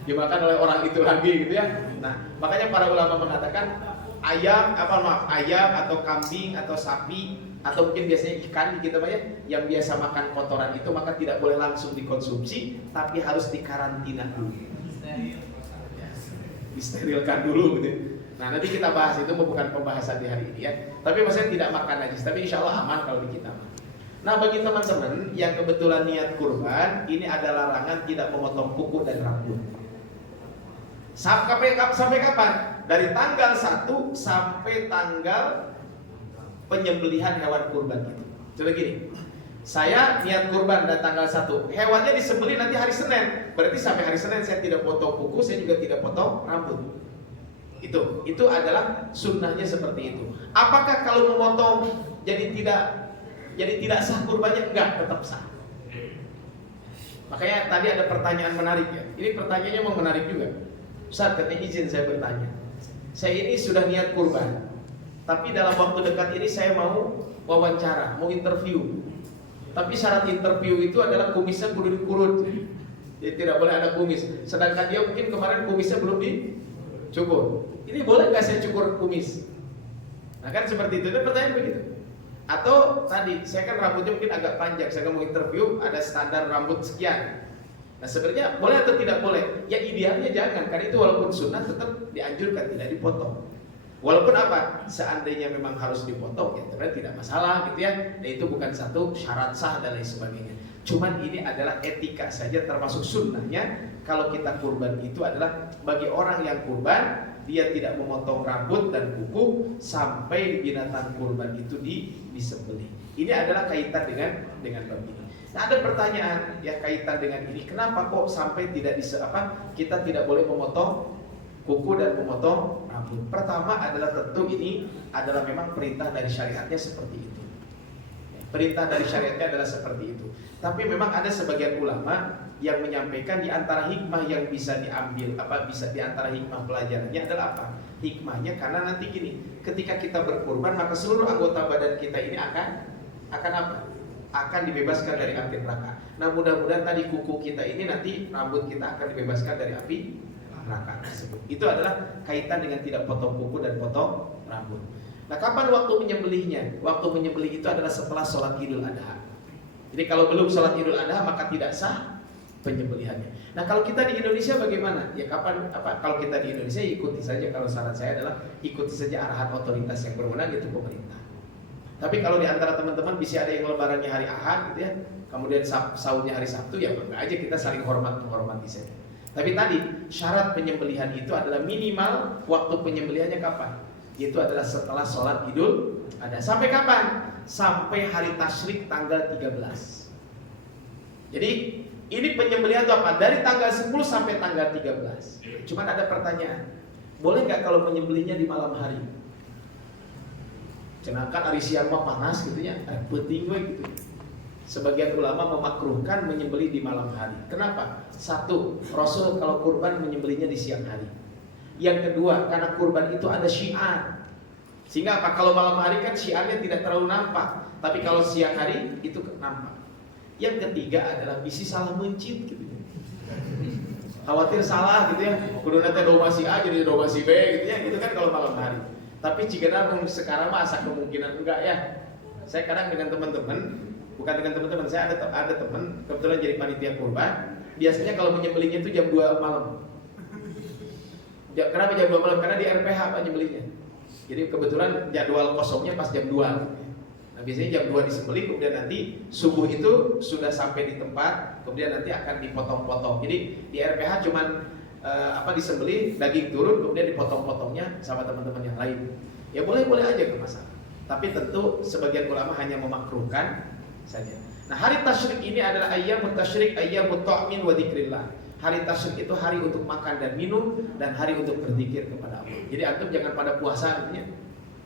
Dimakan oleh orang itu lagi gitu ya. Nah, makanya para ulama mengatakan ayam atau kambing atau sapi atau mungkin biasanya ikan gitu ya, yang biasa makan kotoran itu maka tidak boleh langsung dikonsumsi, tapi harus dikarantina dulu. Disterilkan dulu gitu. Nah nanti kita bahas, itu bukan pembahasan di hari ini ya. Tapi maksudnya tidak makan najis, tapi insya Allah aman kalau di kita. Nah bagi teman-teman yang kebetulan niat kurban, ini ada larangan tidak memotong kuku dan rambut. Sampai kapan? Dari tanggal 1 sampai tanggal penyembelihan hewan kurban itu. Coba gini, saya niat kurban dan tanggal 1, hewannya disembelih nanti hari Senin. Berarti sampai hari Senin saya tidak potong kuku, saya juga tidak potong rambut. Itu adalah sunnahnya seperti itu. Apakah kalau memotong jadi tidak sah kurbannya? Enggak, tetap sah. Makanya tadi ada pertanyaan menarik ya. Ini pertanyaannya memang menarik juga. Ustaz, katanya izin saya bertanya. Saya ini sudah niat kurban, tapi dalam waktu dekat ini saya mau wawancara, mau interview. Tapi syarat interview itu adalah kumisnya kudu dikurut. Jadi tidak boleh ada kumis. Sedangkan dia mungkin kemarin kumisnya belum dicukur. Ini boleh nggak saya cukur kumis? Nah kan seperti itu. Dan pertanyaan begitu. Atau tadi saya kan rambutnya mungkin agak panjang, saya mau interview ada standar rambut sekian. Nah sebenarnya boleh atau tidak boleh? Ya idealnya jangan, karena itu walaupun sunnah tetap dianjurkan tidak dipotong. Walaupun apa? Seandainya memang harus dipotong, ya sebenarnya tidak masalah gitu ya. Dan itu bukan satu syarat sah dan lain sebagainya. Cuman ini adalah etika saja, termasuk sunnahnya. Kalau kita kurban itu adalah bagi orang yang kurban, dia tidak memotong rambut dan kuku sampai binatang kurban itu disembelih. Ini adalah kaitan dengan bab ini. Nah ada pertanyaan ya kaitan dengan ini, kenapa kok sampai kita tidak boleh memotong kuku dan memotong rambut? Pertama adalah tentu ini adalah memang perintah dari syariatnya seperti itu. Perintah dari syariatnya adalah seperti itu. Tapi memang ada sebagian ulama yang menyampaikan di antara hikmah yang bisa diambil, bisa di antara hikmah pelajarannya adalah apa? Hikmahnya karena nanti gini, ketika kita berkurban maka seluruh anggota badan kita ini akan apa? Akan dibebaskan dari api neraka. Nah mudah-mudahan tadi kuku kita ini nanti rambut kita akan dibebaskan dari api neraka tersebut. Itu adalah kaitan dengan tidak potong kuku dan potong rambut. Nah kapan waktu menyembelihnya? Waktu menyembelih itu adalah setelah sholat Idul Adha. Jadi kalau belum sholat Idul Adha maka tidak sah. penyembelihannya. Nah kalau kita di Indonesia bagaimana? Ya kapan kalau kita di Indonesia ikuti saja. Kalau saran saya adalah ikuti saja arahan otoritas yang berwenang, yaitu pemerintah. Tapi kalau di antara teman-teman bisa ada yang lebarannya hari Ahad gitu ya, kemudian sahurnya hari Sabtu, ya enggak aja, kita saling menghormati saja. Tapi tadi syarat penyembelihan itu adalah minimal waktu penyembelihannya kapan? Yaitu adalah setelah sholat Idul Adha. Sampai kapan? Sampai hari tasyrik tanggal 13. Jadi ini penyembelihan itu apa? Dari tanggal 10 sampai tanggal 13. Cuman ada pertanyaan, boleh nggak kalau menyembelihnya di malam hari? Cenangkan hari siang mah panas gitu ya, penting gitu. Sebagian ulama memakruhkan menyembelih di malam hari. Kenapa? Satu, Rasul kalau kurban menyembelihnya di siang hari. Yang kedua, karena kurban itu ada syiar. Sehingga apa? Kalau malam hari kan syiarnya tidak terlalu nampak, tapi kalau siang hari itu nampak. Yang ketiga adalah bisi salah mencit gitu. Khawatir salah gitu ya. Kudu nanti domba si A jadi domba si B gitu ya. Gitu kan kalau malam hari. Tapi jika sekarang mah asa kemungkinan enggak ya. Saya kadang dengan teman-teman, bukan dengan teman-teman, saya ada teman kebetulan jadi panitia kurban. Biasanya kalau menyembelihnya itu jam 2 malam. Kenapa jam 2 malam? Karena di RPH Pak nyembelihnya. Jadi kebetulan jadwal kosongnya pas jam 2. Nah, biasanya jam 2 disembelih, kemudian nanti subuh itu sudah sampai di tempat, kemudian nanti akan dipotong-potong. Jadi di RPH cuman disembelih, daging turun, kemudian dipotong-potongnya sama teman-teman yang lain. Ya boleh-boleh aja ke masalah. Tapi tentu sebagian ulama hanya memakruhkan saja. Nah, hari tasyrik ini adalah ayyamut tasyrik, ayyamut ta'min wa dzikrillah. Hari tasyrik itu hari untuk makan dan minum dan hari untuk berzikir kepada Allah. Jadi antum jangan pada puasa gitu ya.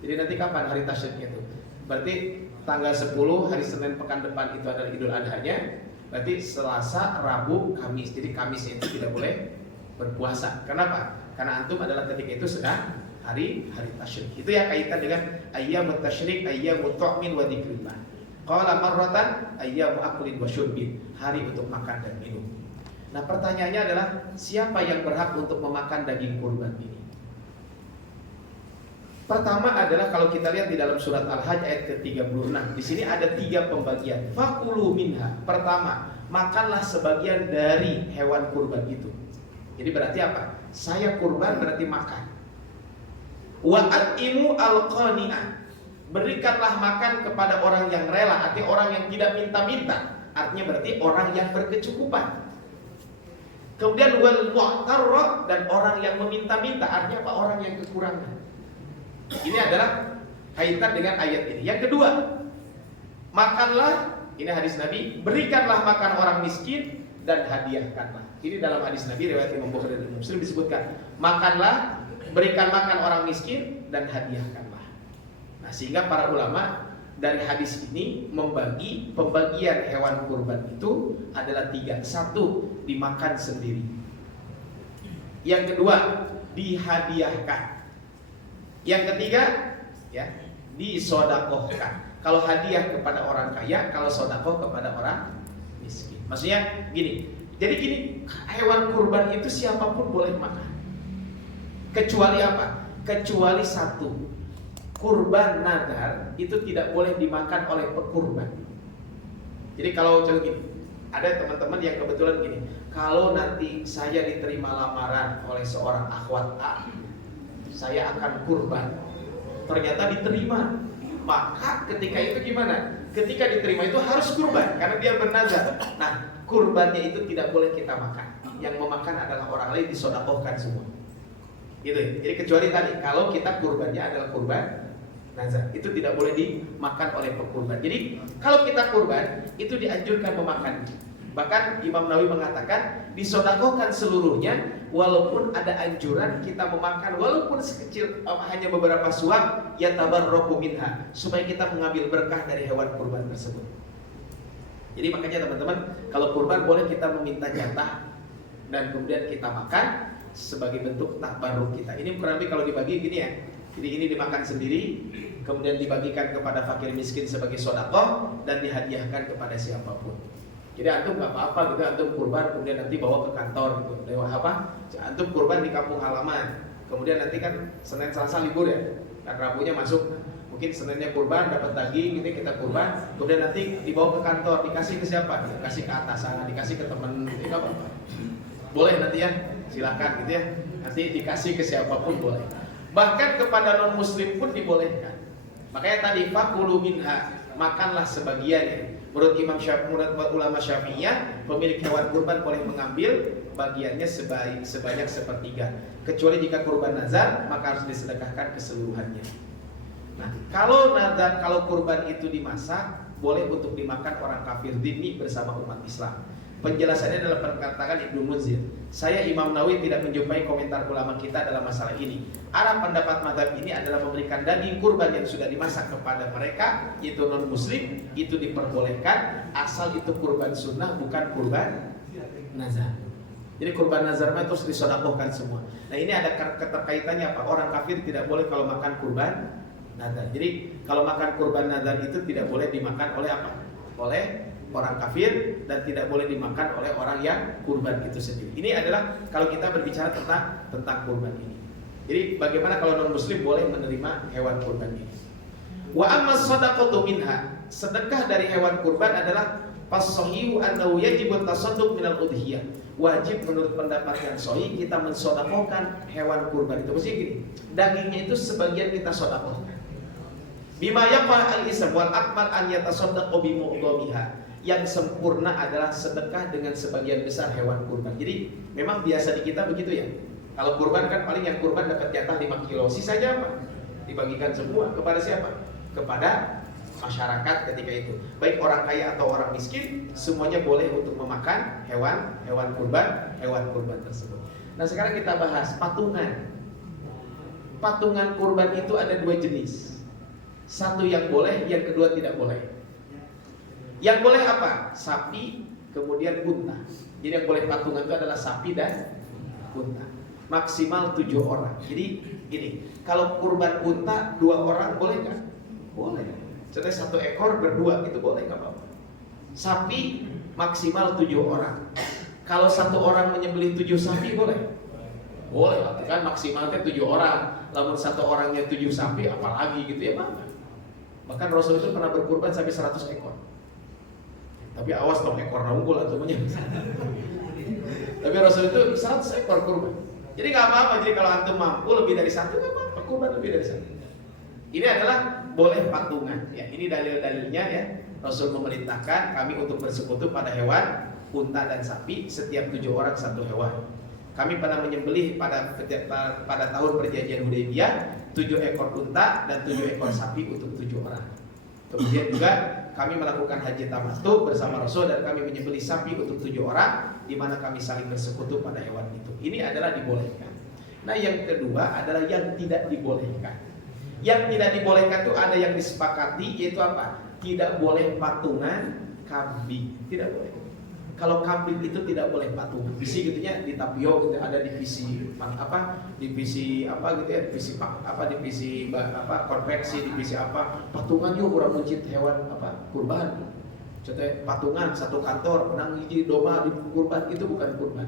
Jadi nanti kapan hari tasyriknya itu? Berarti tanggal 10 hari Senin pekan depan itu adalah Idul Adhanya. Berarti Selasa, Rabu, Kamis. Jadi Kamis itu tidak boleh berpuasa. Kenapa? Karena antum adalah ketika itu sedang hari tasyrik. Itu ya kaitan dengan ayyamut tasyrik, ayyamut ta'min wa dzikrillah. Qala marratan ayyamu aklin wa syurbin. Hari untuk makan dan minum. Nah, pertanyaannya adalah siapa yang berhak untuk memakan daging kurban ini? Pertama adalah kalau kita lihat di dalam surat Al-Hajj ayat ke-36. Di sini ada 3 pembagian. Fakulu minha. Pertama, makanlah sebagian dari hewan kurban itu. Jadi berarti apa? Saya kurban berarti makan. Wa at'imu al-qani'ah. Berikanlah makan kepada orang yang rela, artinya orang yang tidak minta-minta. Artinya berarti orang yang berkecukupan. Kemudian wal mu'tarra, dan orang yang meminta-minta, artinya apa? Orang yang kekurangan. Ini adalah kaitan dengan ayat ini. Yang kedua, makanlah, ini hadis Nabi, berikanlah makan orang miskin dan hadiahkanlah. Ini dalam hadis Nabi riwayat Imam Bukhari dan Muslim disebutkan, makanlah, berikan makan orang miskin dan hadiahkanlah. Nah, sehingga para ulama dari hadis ini membagi pembagian hewan kurban itu adalah 3. 1, dimakan sendiri. Yang kedua, dihadiahkan. Yang ketiga, ya, disodakohkan. Kalau hadiah kepada orang kaya, kalau sodakoh kepada orang miskin. Maksudnya gini. Jadi gini, hewan kurban itu siapapun boleh makan. Kecuali apa? Kecuali 1. Kurban nadar itu tidak boleh dimakan oleh pekurban. Jadi kalau contoh gini, ada teman-teman yang kebetulan gini, kalau nanti saya diterima lamaran oleh seorang akhwat A, saya akan kurban. Ternyata diterima. Maka ketika itu gimana? Ketika diterima itu harus kurban karena dia bernazar. Nah, kurbannya itu tidak boleh kita makan. Yang memakan adalah orang lain, disodakohkan semua. Gitu ya. Jadi kecuali tadi kalau kita kurbannya adalah kurban nazar, itu tidak boleh dimakan oleh pekurban. Jadi kalau kita kurban itu dianjurkan memakan. Bahkan Imam Nawawi mengatakan disodakohkan seluruhnya, walaupun ada anjuran kita memakan walaupun sekecil hanya beberapa suap, ya tabarraku minha, supaya kita mengambil berkah dari hewan kurban tersebut. Jadi makanya teman-teman, kalau kurban boleh kita meminta jatah dan kemudian kita makan sebagai bentuk tabarruk kita. Ini kurang lebih kalau dibagi gini ya. Jadi ini dimakan sendiri, kemudian dibagikan kepada fakir miskin sebagai sedekah dan dihadiahkan kepada siapapun. Jadi antum nggak apa-apa gitu, antum kurban kemudian nanti bawa ke kantor gitu. Lewat apa? Antum kurban di kampung halaman. Kemudian nanti kan Senin Selasa libur ya. Dan Rabunya masuk Mungkin Seninnya kurban, dapat daging, gitu kita kurban, kemudian nanti dibawa ke kantor, dikasih ke siapa? Dikasih ke atasan, dikasih ke teman, gitu ya, apa? Boleh nanti ya, silakan gitu ya. Nanti dikasih ke siapapun boleh. Bahkan kepada non muslim pun dibolehkan. Makanya tadi fakulu minha, makanlah sebagiannya. Menurut Imam Syafi'i, menurut ulama Syafi'iyah, pemilik hewan kurban boleh mengambil bagiannya sebanyak sepertiga. Kecuali jika kurban nazar, maka harus disedekahkan keseluruhannya. Nah, kalau kurban itu dimasak, boleh untuk dimakan orang kafir dhimmi bersama umat Islam. Penjelasannya adalah perkataan Ibnu Munzir. Saya Imam Nawawi tidak menjumpai komentar ulama kita dalam masalah ini. Arah pendapat mazhab ini adalah memberikan daging kurban yang sudah dimasak kepada mereka, yaitu non muslim, itu diperbolehkan asal itu kurban sunnah bukan kurban nazar. Jadi kurban nazar terus disodakohkan semua. Nah ini ada keterkaitannya apa? Orang kafir tidak boleh kalau makan kurban nazar. Jadi kalau makan kurban nazar itu tidak boleh dimakan oleh apa? Oleh orang kafir dan tidak boleh dimakan oleh orang yang kurban itu sendiri. Ini adalah kalau kita berbicara tentang kurban ini. Jadi bagaimana kalau non muslim boleh menerima hewan kurban ini? Wa amma shadaqatu minha, sedekah dari hewan kurban adalah as-sahihu annahu yajibu tasadduq minal udhiyah. Wajib menurut pendapat yang sahih kita mensedekahkan hewan kurban itu. Maksudnya gini, dagingnya itu sebagian kita sedekahkan. Bima yaqa al-ism wal akmal an yatasaddaqu bi mu'dhamiha. Yang sempurna adalah sedekah dengan sebagian besar hewan kurban. Jadi memang biasa di kita begitu ya. Kalau kurban kan paling yang kurban dapat jatah 5 kilo. Sisanya apa? Dibagikan semua kepada siapa? Kepada masyarakat ketika itu. Baik orang kaya atau orang miskin, semuanya boleh untuk memakan hewan kurban tersebut. Nah sekarang kita bahas patungan. Patungan kurban itu ada 2 jenis. Satu yang boleh, yang kedua tidak boleh. Yang boleh apa? Sapi, kemudian unta. Jadi yang boleh patungan itu adalah sapi dan unta. Maksimal 7 orang. Jadi gini, kalau kurban unta 2 orang boleh nggak? Boleh. Jadi 1 ekor berdua itu boleh nggak apa-apa. Sapi maksimal 7 orang. Kalau 1 orang menyembelih 7 sapi boleh? Boleh lah, kan maksimalnya 7 orang. Lamun 1 orangnya 7 sapi, apalagi gitu ya bang. Bahkan Rasul itu pernah berkurban sampai 100 ekor. Tapi awas dong ekor unggul atau menyembelih. Tapi Rasul itu 100 ekor kurban. Jadi nggak apa-apa. Jadi kalau antum mampu lebih dari 1 nggak apa-apa, kurban lebih dari 1. Ini adalah boleh patungan. Ya, ini dalil-dalilnya ya. Rasul memerintahkan kami untuk bersekutu pada hewan unta dan sapi setiap 7 orang 1 hewan. Kami pernah menyembelih pada tahun perjanjian Hudaybiyah 7 ekor unta dan 7 ekor sapi untuk 7 orang. Kemudian juga kami melakukan haji tamattu bersama Rasul dan kami menyembelih sapi untuk 7 orang, di mana kami saling bersekutu pada hewan itu. Ini adalah dibolehkan. Nah yang kedua adalah yang tidak dibolehkan. Yang tidak dibolehkan itu ada yang disepakati, yaitu apa? Tidak boleh patungan kambing, tidak boleh. Kalau kambing itu tidak boleh patungan. Divisi gitunya di Tapio gitu, ada divisi konveksi, divisi apa? Patungan yuk kurang mencit hewan kurban. Contohnya patungan 1 kantor menang hiji domba di kurban, itu bukan kurban.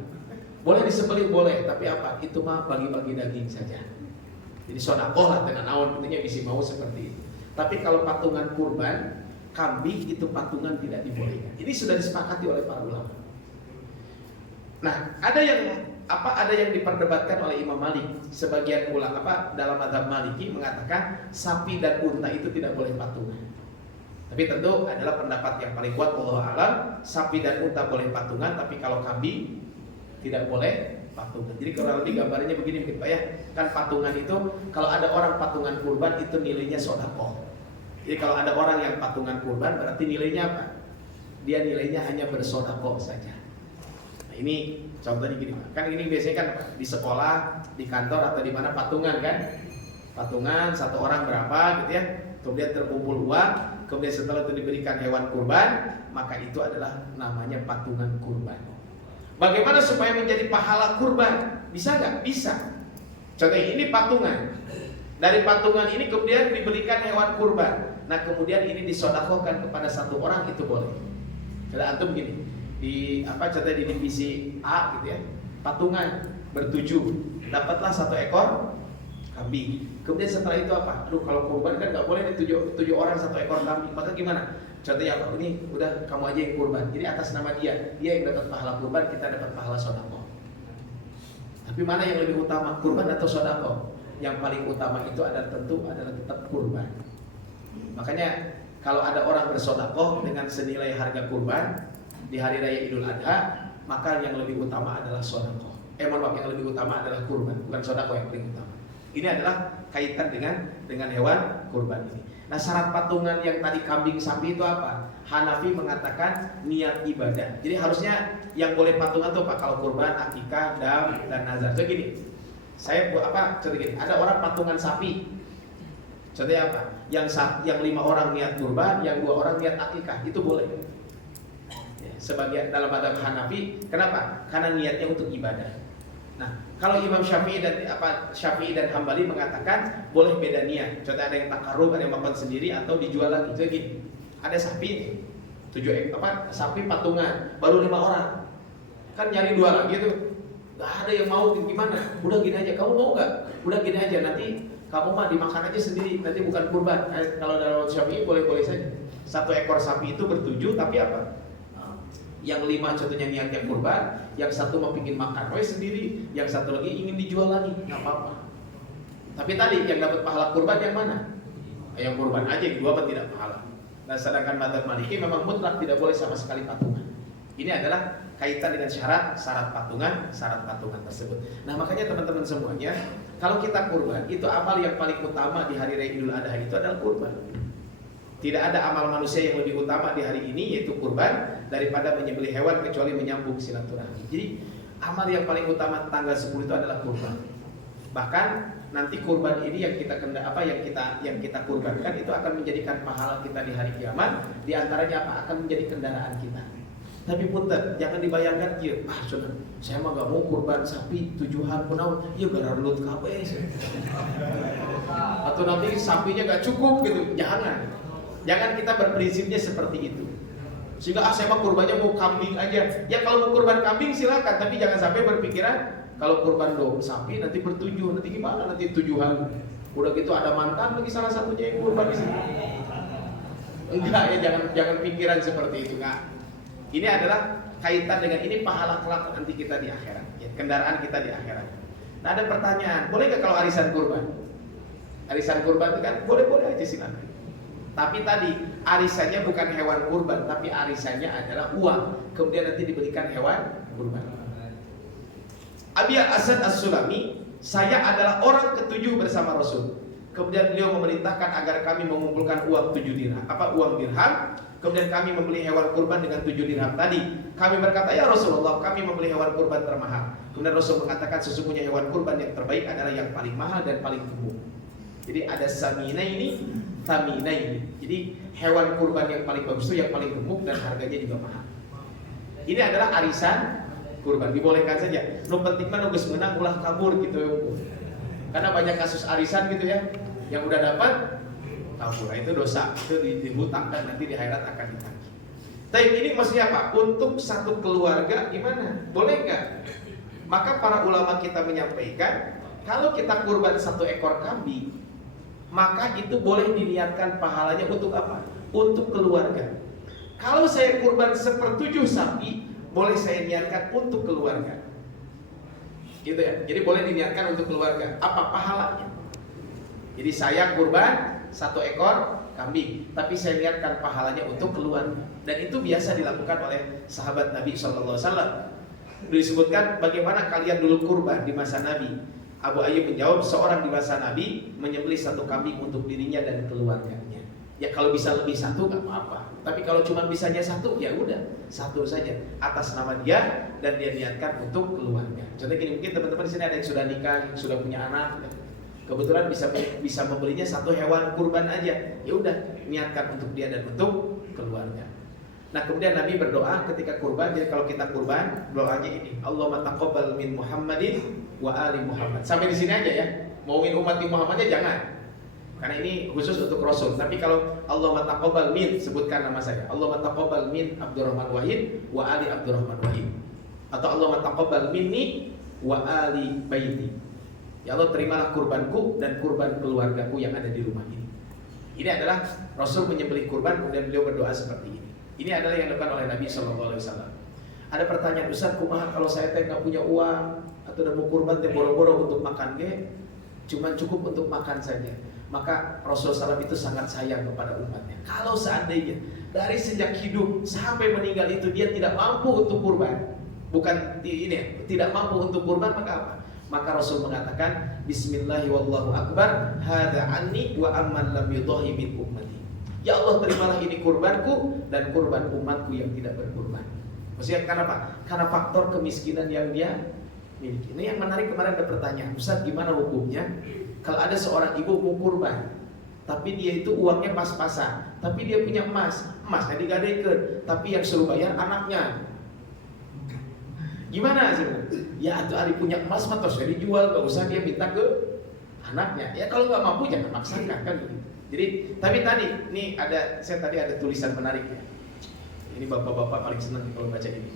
Boleh disembelih boleh, tapi apa? Itu mah bagi-bagi daging saja. Jadi sodakoh lah dengan naon, intinya bisa mau seperti itu. Tapi kalau patungan kurban kambing itu patungan tidak dibolehkan. Ini sudah disepakati oleh para ulama. Nah, ada yang diperdebatkan oleh Imam Malik. Sebagian ulama dalam mazhab Maliki mengatakan sapi dan unta itu tidak boleh patungan. Tapi tentu adalah pendapat yang paling kuat wallahu alam, sapi dan unta boleh patungan, tapi kalau kambing tidak boleh patungan. Jadi kalau lebih gambarnya begini mungkin Pak ya. Kan patungan itu kalau ada orang patungan kurban itu nilainya sedekah. Jadi kalau ada orang yang patungan kurban berarti nilainya apa? Dia nilainya hanya bersedekah saja. Nah, ini contohnya gini Pak. Kan ini biasanya kan di sekolah, di kantor atau di mana patungan kan? Patungan 1 orang berapa gitu ya. Kemudian terkumpul uang, kemudian setelah itu diberikan hewan kurban, maka itu adalah namanya patungan kurban. Bagaimana supaya menjadi pahala kurban? Bisa nggak? Bisa. Contohnya ini patungan. Dari patungan ini kemudian diberikan hewan kurban. Nah kemudian ini disedekahkan kepada 1 orang, itu boleh. Kalau antum gini, contohnya di divisi A gitu ya, patungan bertujuh, dapatlah 1 ekor kambing. Kemudian setelah itu apa? Aduh, kalau kurban kan nggak boleh nih 7 orang 1 ekor kambing. Maka gimana? Contohnya apa? Ini udah kamu aja yang kurban. Jadi atas nama dia yang dapat pahala kurban, kita dapat pahala sedekah. Tapi mana yang lebih utama, kurban atau sedekah? Yang paling utama itu adalah tetap kurban. Makanya kalau ada orang bersedekah dengan senilai harga kurban di hari raya Idul Adha, maka yang lebih utama adalah sedekah. Yang lebih utama adalah kurban, bukan sedekah yang paling utama. Ini adalah kaitan dengan hewan kurban ini. Nah, syarat patungan yang tadi kambing sapi itu apa? Hanafi mengatakan niat ibadah. Jadi harusnya yang boleh patungan tuh Pak kalau kurban, akikah, dam, dan nazar. Jadi gini, saya buat apa? Contoh gini, ada orang patungan sapi. Contohnya apa? Yang 5 orang niat kurban, yang 2 orang niat akikah, itu boleh. Sebagian dalam mazhab Hanafi, kenapa? Karena niatnya untuk ibadah. Nah, kalau Imam Syafi'i dan Hambali mengatakan boleh beda niat. Contoh ada yang takarrub, ada yang makan sendiri atau dijual lagi. Jadi gini, ada sapi 7 sapi patungan, baru 5 orang. Kan nyari 2 lagi tuh. Gak ada yang mau, gimana? Udah gini aja, kamu mau gak? Udah gini aja, nanti kamu mah dimakan aja sendiri, nanti bukan kurban. Kalau dalam Syafi'i boleh-boleh saja. 1 ekor sapi itu ber7, tapi apa? Yang 5 contohnya niatnya kurban, yang 1 mau pingin makan sendiri, yang 1 lagi ingin dijual lagi, nggak apa-apa. Tapi tadi yang dapat pahala kurban yang mana? Yang kurban aja, yang 2 tidak pahala. Nah, sedangkan mazhab Maliki memang mutlak tidak boleh sama sekali patungan. Ini adalah kaitan dengan syarat patungan tersebut. Nah, makanya teman-teman semuanya, kalau kita kurban, itu amal yang paling utama di hari raya Idul Adha itu adalah kurban. Tidak ada amal manusia yang lebih utama di hari ini yaitu kurban daripada menyembelih hewan kecuali menyambung silaturahmi. Jadi amal yang paling utama tanggal 10 itu adalah kurban. Bahkan nanti kurban ini yang kita kurbankan itu akan menjadikan pahala kita di hari kiamat. Di antaranya apa? Akan menjadi kendaraan kita. Tapi punten, jangan dibayangkan kieu, saudara, saya mah gak mau kurban sapi 7 hari kunaon, ieu gara lut kabeh. Atau nanti sapinya gak cukup gitu. Jangan kita berprinsipnya seperti itu. Sehingga saya mah kurbannya mau kambing aja. Ya kalau mau kurban kambing silakan, tapi jangan sampai berpikiran kalau kurban sapi nanti ber7, nanti gimana nanti 7 hari. Udah gitu ada mantan lagi salah satunya yang kurban di sini. Enggak ya, jangan pikiran seperti itu, enggak. Ini adalah kaitan dengan ini pahala kelak nanti kita di akhirat, ya, kendaraan kita di akhirat. Nah, ada pertanyaan, boleh nggak kalau arisan kurban? Arisan kurban itu kan boleh-boleh aja silakan. Tapi tadi arisannya bukan hewan kurban, tapi arisannya adalah uang. Kemudian nanti diberikan hewan kurban. Abi Asad As-Sulami, saya adalah orang ke-7 bersama Rasul. Kemudian beliau memerintahkan agar kami mengumpulkan uang 7 dirham. Uang dirham. Kemudian kami membeli hewan kurban dengan 7 dirham tadi. Kami berkata, ya Rasulullah, kami membeli hewan kurban termahal. Kemudian Rasul mengatakan sesungguhnya hewan kurban yang terbaik adalah yang paling mahal dan paling gemuk. Jadi ada samina ini, tamina ini. Jadi hewan kurban yang paling bagus itu yang paling gemuk dan harganya juga mahal. Ini adalah arisan kurban, dibolehkan saja. Nu penting mah geus meunang ulah kabur gitu. Karena banyak kasus arisan gitu ya, yang udah dapat kabur, itu dosa, itu dihutangkan nanti di akhirat akan ditagih. Tapi ini maksudnya apa? Untuk satu keluarga gimana? Boleh nggak? Maka para ulama kita menyampaikan, kalau kita kurban 1 ekor kambing, maka itu boleh diniatkan pahalanya untuk apa? Untuk keluarga. Kalau saya kurban 1/7 sapi, boleh saya niatkan untuk keluarga. Gitu ya. Jadi boleh diniatkan untuk keluarga. Apa pahalanya? Jadi saya kurban 1 ekor kambing, tapi saya niatkan pahalanya untuk keluarga. Dan itu biasa dilakukan oleh sahabat Nabi SAW. Disebutkan bagaimana kalian dulu kurban di masa Nabi. Abu Ayyub menjawab, seorang di masa Nabi menyembelih 1 kambing untuk dirinya dan keluarganya. Ya kalau bisa lebih 1 nggak apa-apa. Tapi kalau cuma bisanya 1, ya udah 1 saja atas nama dia dan dia niatkan untuk keluarga. Contohnya gini, mungkin teman-teman di sini ada yang sudah nikah, yang sudah punya anak. Kebetulan bisa membelinya 1 hewan kurban aja. Ya udah, niatkan untuk dia dan untuk keluarga. Nah, kemudian Nabi berdoa ketika kurban. Jadi kalau kita kurban, doanya ini, Allahumma taqabbal min Muhammadin wa ali Muhammad. Sampai di sini aja ya. Mau min umat Muhammadnya jangan. Karena ini khusus untuk Rasul. Tapi kalau Allahumma taqabbal min, sebutkan nama saya. Allahumma taqabbal min Abdurrahman Wahid wa ali Abdurrahman Wahid. Atau Allahumma taqabbal minni wa ali baiti. Ya Allah, terimalah kurbanku dan kurban keluargaku yang ada di rumah ini. Ini adalah Rasul menyembelih kurban, kemudian beliau berdoa seperti ini. Ini adalah yang dilakukan oleh Nabi SAW. Ada pertanyaan, Ustaz, kumaha kalau saya nggak punya uang atau udah mau kurban teh boro-boro untuk makan cuman cukup untuk makan saja. Maka Rasulullah SAW itu sangat sayang kepada umatnya. Kalau seandainya dari sejak hidup sampai meninggal itu dia tidak mampu untuk kurban, bukan ini, tidak mampu untuk kurban, maka apa? Maka Rasul mengatakan Bismillahi wallahu akbar, hadza anni wa amman lam yudhi min ummati. Ya Allah, terimalah ini kurbanku dan kurban umatku yang tidak berkurban. Maksudnya karena apa? Karena faktor kemiskinan yang dia miliki. Ini yang menarik, kemarin ada pertanyaan, Ustaz, gimana hukumnya kalau ada seorang ibu mau kurban, tapi dia itu uangnya pas-pasan, tapi dia punya emasnya digadekeun, tapi yang suruh bayar anaknya. Gimana sih? Ya itu hari punya emas mah terus dijual, gak usah dia minta ke anaknya. Ya kalau nggak mampu jangan maksakan kan gitu. Jadi tapi tadi saya tadi ada tulisan menarik ya. Ini bapak-bapak paling senang kalau baca ini.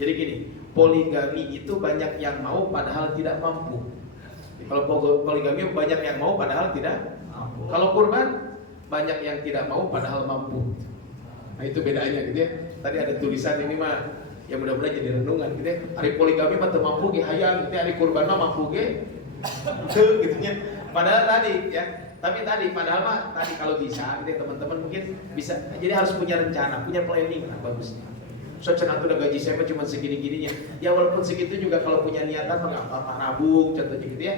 Jadi gini, poligami itu banyak yang mau padahal tidak mampu. Kalau poligami banyak yang mau padahal tidak mampu. Kalau kurban banyak yang tidak mau padahal mampu. Nah itu bedanya gitu ya. Tadi ada tulisan ini mah ya mudah-mudahan jadi renungan gitu ya. Hari poligami mah teu mampu ge hayang, gitu ya. Hari kurban mah mampu ge teu gitu nya. Padahal tadi ya, tapi tadi padahal mah tadi kalau bisa gitu ya, teman-teman mungkin bisa. Jadi harus punya rencana, punya planning lah bagusnya. So cenah udah gaji saya mah cuma segini-gininya. Ya walaupun segitu juga kalau punya niatan mah enggak apa-apa, nabung contohnya gitu ya.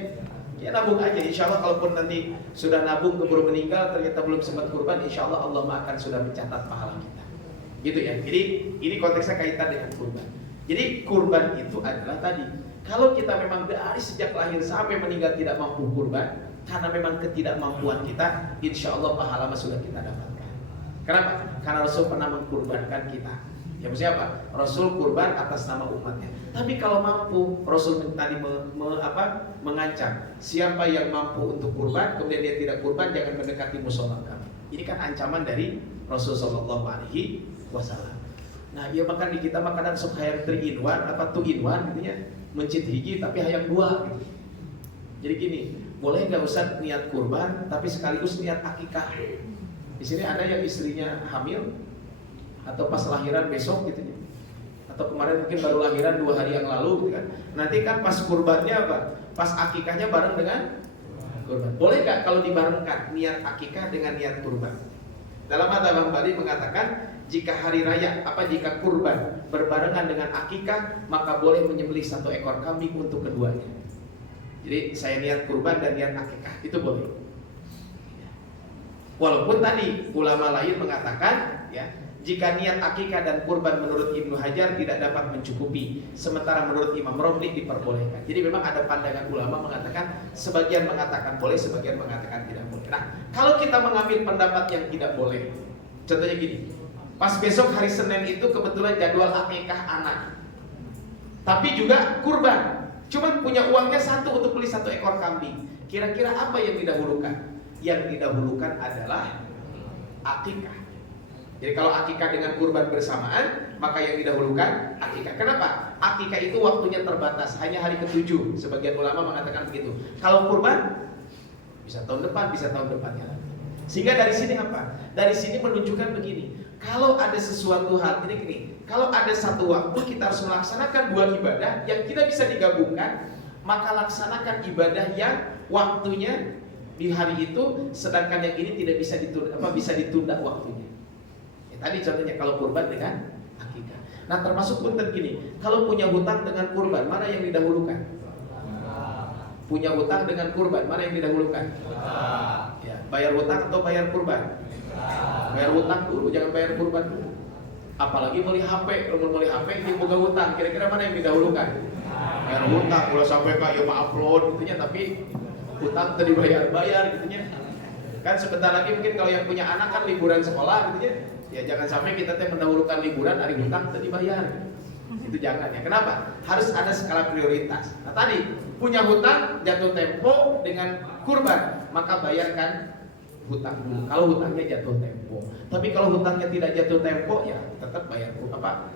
Ya nabung aja, insya Allah kalaupun nanti sudah nabung keburu meninggal ternyata belum sempat kurban, insya Allah Allah akan sudah mencatat pahala kita. Gitu ya. Jadi ini konteksnya kaitan dengan kurban. Jadi kurban itu adalah tadi, kalau kita memang dari sejak lahir sampai meninggal tidak mampu kurban, karena memang ketidakmampuan kita, insya Allah pahala sudah kita dapatkan. Kenapa? Karena Rasul pernah mengkurbankan kita. Ya maksudnya apa? Rasul kurban atas nama umatnya. Tapi kalau mampu, Rasul tadi mengancam, siapa yang mampu untuk kurban, kemudian dia tidak kurban, jangan mendekati musola kami. Ini kan ancaman dari Rasul Shallallahu Alaihi Wasallam. Nah, iya makan di kita makanan sok hayang 3 in 1 apa 2 in 1 gitu ya. Mencit hiji tapi hayang 2 gitu. Jadi gini, boleh nggak Ustaz niat kurban tapi sekaligus niat akikah? Di sini ada yang istrinya hamil atau pas lahiran besok gitu ya. Atau kemarin mungkin baru lahiran 2 hari yang lalu gitu kan. Nanti kan pas kurbannya apa? Pas akikahnya bareng dengan kurban. Boleh nggak kalau dibarengkan niat akikah dengan niat kurban? Dalam Madzhab Hambali mengatakan jika hari raya jika kurban berbarengan dengan akikah, maka boleh menyembelih 1 ekor kambing untuk keduanya. Jadi saya niat kurban dan niat akikah itu boleh. Walaupun tadi ulama lain mengatakan ya, jika niat akikah dan kurban menurut Ibnu Hajar tidak dapat mencukupi, sementara menurut Imam Romli diperbolehkan. Jadi memang ada pandangan ulama mengatakan, sebagian mengatakan boleh, sebagian mengatakan tidak boleh. Nah, kalau kita mengambil pendapat yang tidak boleh, contohnya gini, pas besok hari Senin itu kebetulan jadwal akikah anak, tapi juga kurban, cuman punya uangnya 1 untuk beli 1 ekor kambing. Kira-kira apa yang didahulukan? Yang didahulukan adalah akikah. Jadi kalau akikah dengan kurban bersamaan, maka yang didahulukan akikah. Kenapa? Akikah itu waktunya terbatas, hanya hari ke-7. Sebagian ulama mengatakan begitu. Kalau kurban bisa tahun depan, bisa tahun depannya lagi. Sehingga dari sini apa? Dari sini menunjukkan begini. Kalau ada sesuatu hal ini, kalau ada satu waktu kita harus melaksanakan 2 ibadah yang tidak bisa digabungkan, maka laksanakan ibadah yang waktunya di hari itu, sedangkan yang ini tidak bisa ditunda waktunya. Tadi contohnya kalau kurban dengan akikah. Nah termasuk punten gini, kalau punya hutang dengan kurban, mana yang didahulukan? Punya hutang dengan kurban, mana yang didahulukan? Ya, bayar hutang atau bayar kurban? Bayar hutang dulu, jangan bayar kurban dulu. Apalagi beli HP, kalau beli HP ini boga hutang, kira-kira mana yang didahulukan? Bayar hutang, kalau sampai kayak upload gitunya, tapi hutang tadi bayar gitunya. Kan sebentar lagi mungkin kalau yang punya anak kan liburan sekolah gitunya. Ya jangan sampai kita mendahulukan liburan, hari hutang tadi bayar. Itu jangan ya. Kenapa? Harus ada skala prioritas. Nah tadi punya hutang jatuh tempo dengan kurban, maka bayarkan hutang dulu. Kalau hutangnya jatuh tempo. Tapi kalau hutangnya tidak jatuh tempo, ya tetap bayar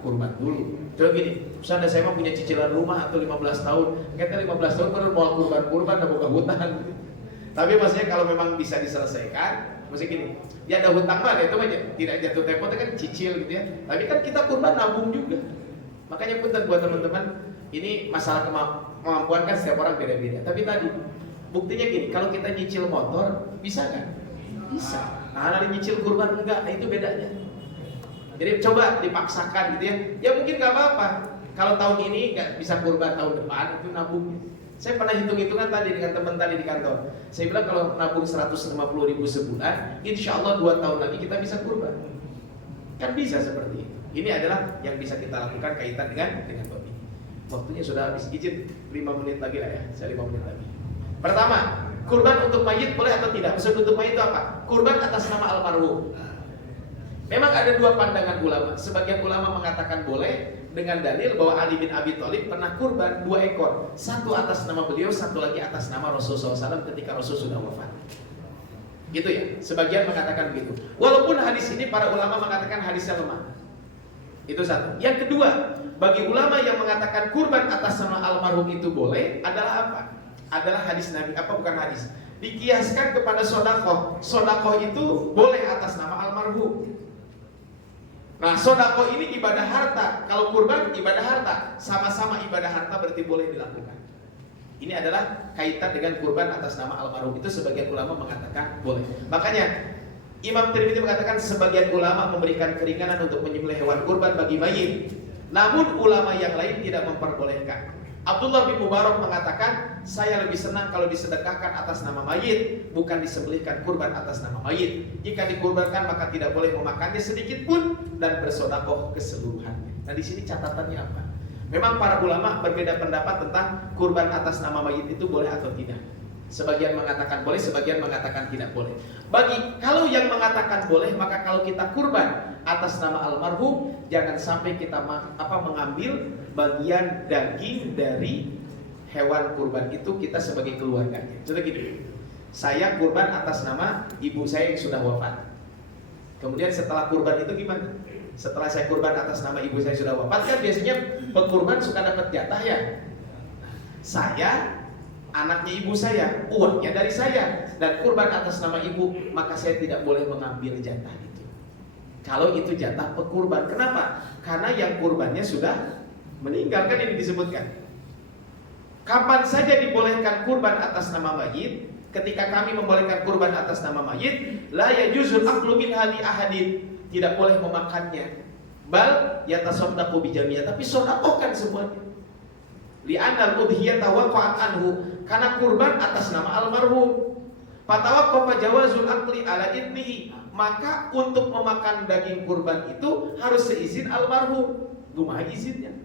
kurban dulu. Coba gini, misalnya saya mah punya cicilan rumah atau 15 tahun, kita 15 tahun baru mau kurban dan buka hutang. Tapi maksudnya kalau memang bisa diselesaikan, maksudnya gini, ya ada hutang mah itu aja, tidak jatuh tempo itu kan cicil gitu ya. Tapi kan kita kurban nabung juga. Makanya punten buat teman-teman, ini masalah kemampuan kan setiap orang beda-beda. Tapi tadi buktinya gini, kalau kita nyicil motor bisa kan? Bisa. Nah, ada nyicil kurban enggak, nah itu bedanya. Jadi coba dipaksakan gitu ya. Ya mungkin nggak apa-apa. Kalau tahun ini nggak bisa kurban, tahun depan itu nabung. Saya pernah hitung-hitungan tadi dengan teman tadi di kantor. Saya bilang kalau nabung 150.000 sebulan, insya Allah 2 tahun lagi kita bisa kurban. Kan bisa seperti itu. Ini adalah yang bisa kita lakukan kaitan dengan bab ini. Waktunya sudah habis, izin 5 menit lagi lah ya. Saya 5 menit lagi. Pertama, kurban untuk mayit boleh atau tidak? Maksud untuk mayit itu apa? Kurban atas nama almarhum. Memang ada dua pandangan ulama. Sebagian ulama mengatakan boleh dengan dalil bahwa Ali bin Abi Thalib pernah kurban 2 ekor. Satu atas nama beliau, satu lagi atas nama Rasulullah SAW ketika Rasul sudah wafat. Gitu ya. Sebagian mengatakan begitu. Walaupun hadis ini para ulama mengatakan hadisnya lemah. Itu satu. Yang kedua, bagi ulama yang mengatakan kurban atas nama almarhum itu boleh adalah apa? Adalah hadis Nabi. Apa bukan hadis? Dikiaskan kepada sodakoh. Sodakoh itu boleh atas nama almarhum. Nah, sodakoh ini ibadah harta. Kalau kurban ibadah harta, sama-sama ibadah harta berarti boleh dilakukan. Ini adalah kaitan dengan kurban atas nama almarhum. Itu sebagian ulama mengatakan boleh. Makanya Imam Tirmidzi mengatakan sebagian ulama memberikan keringanan untuk menyembelih hewan kurban bagi mayit. Namun ulama yang lain tidak memperbolehkan. Abdullah bin Mubarak mengatakan, saya lebih senang kalau disedekahkan atas nama mayit, bukan disembelihkan kurban atas nama mayit. Jika dikurbankan maka tidak boleh memakannya sedikit pun dan bersedekah keseluruhannya. Nah, di sini catatannya apa? Memang para ulama berbeda pendapat tentang kurban atas nama mayit itu boleh atau tidak. Sebagian mengatakan boleh, sebagian mengatakan tidak boleh. Kalau yang mengatakan boleh, maka kalau kita kurban atas nama almarhum, jangan sampai kita mengambil bagian daging dari hewan kurban itu kita sebagai keluarganya. Contoh gini, saya kurban atas nama ibu saya yang sudah wafat. Kemudian setelah kurban itu gimana? Setelah saya kurban atas nama ibu saya sudah wafat, kan biasanya pekurban suka dapat jatah ya. Saya anaknya ibu saya, uangnya dari saya, dan kurban atas nama ibu, maka saya tidak boleh mengambil jatah itu. Kalau itu jatah pekurban, kenapa? Karena yang kurbannya sudah meninggal, kan ini disebutkan. Kapan saja dibolehkan kurban atas nama mayit? Ketika kami membolehkan kurban atas nama mayit, la yajuzul aklu min hali ahadin, tidak boleh memakannya. Bal yatasaddaqu bi jami'a, tapi sedekahkan semuanya. Li'anal udhiyata waqa'at anhu, karena kurban atas nama almarhum. Fatawaqqafa jawazul akli ala idnihi, maka untuk memakan daging kurban itu harus seizin almarhum. Kumaha izinnya?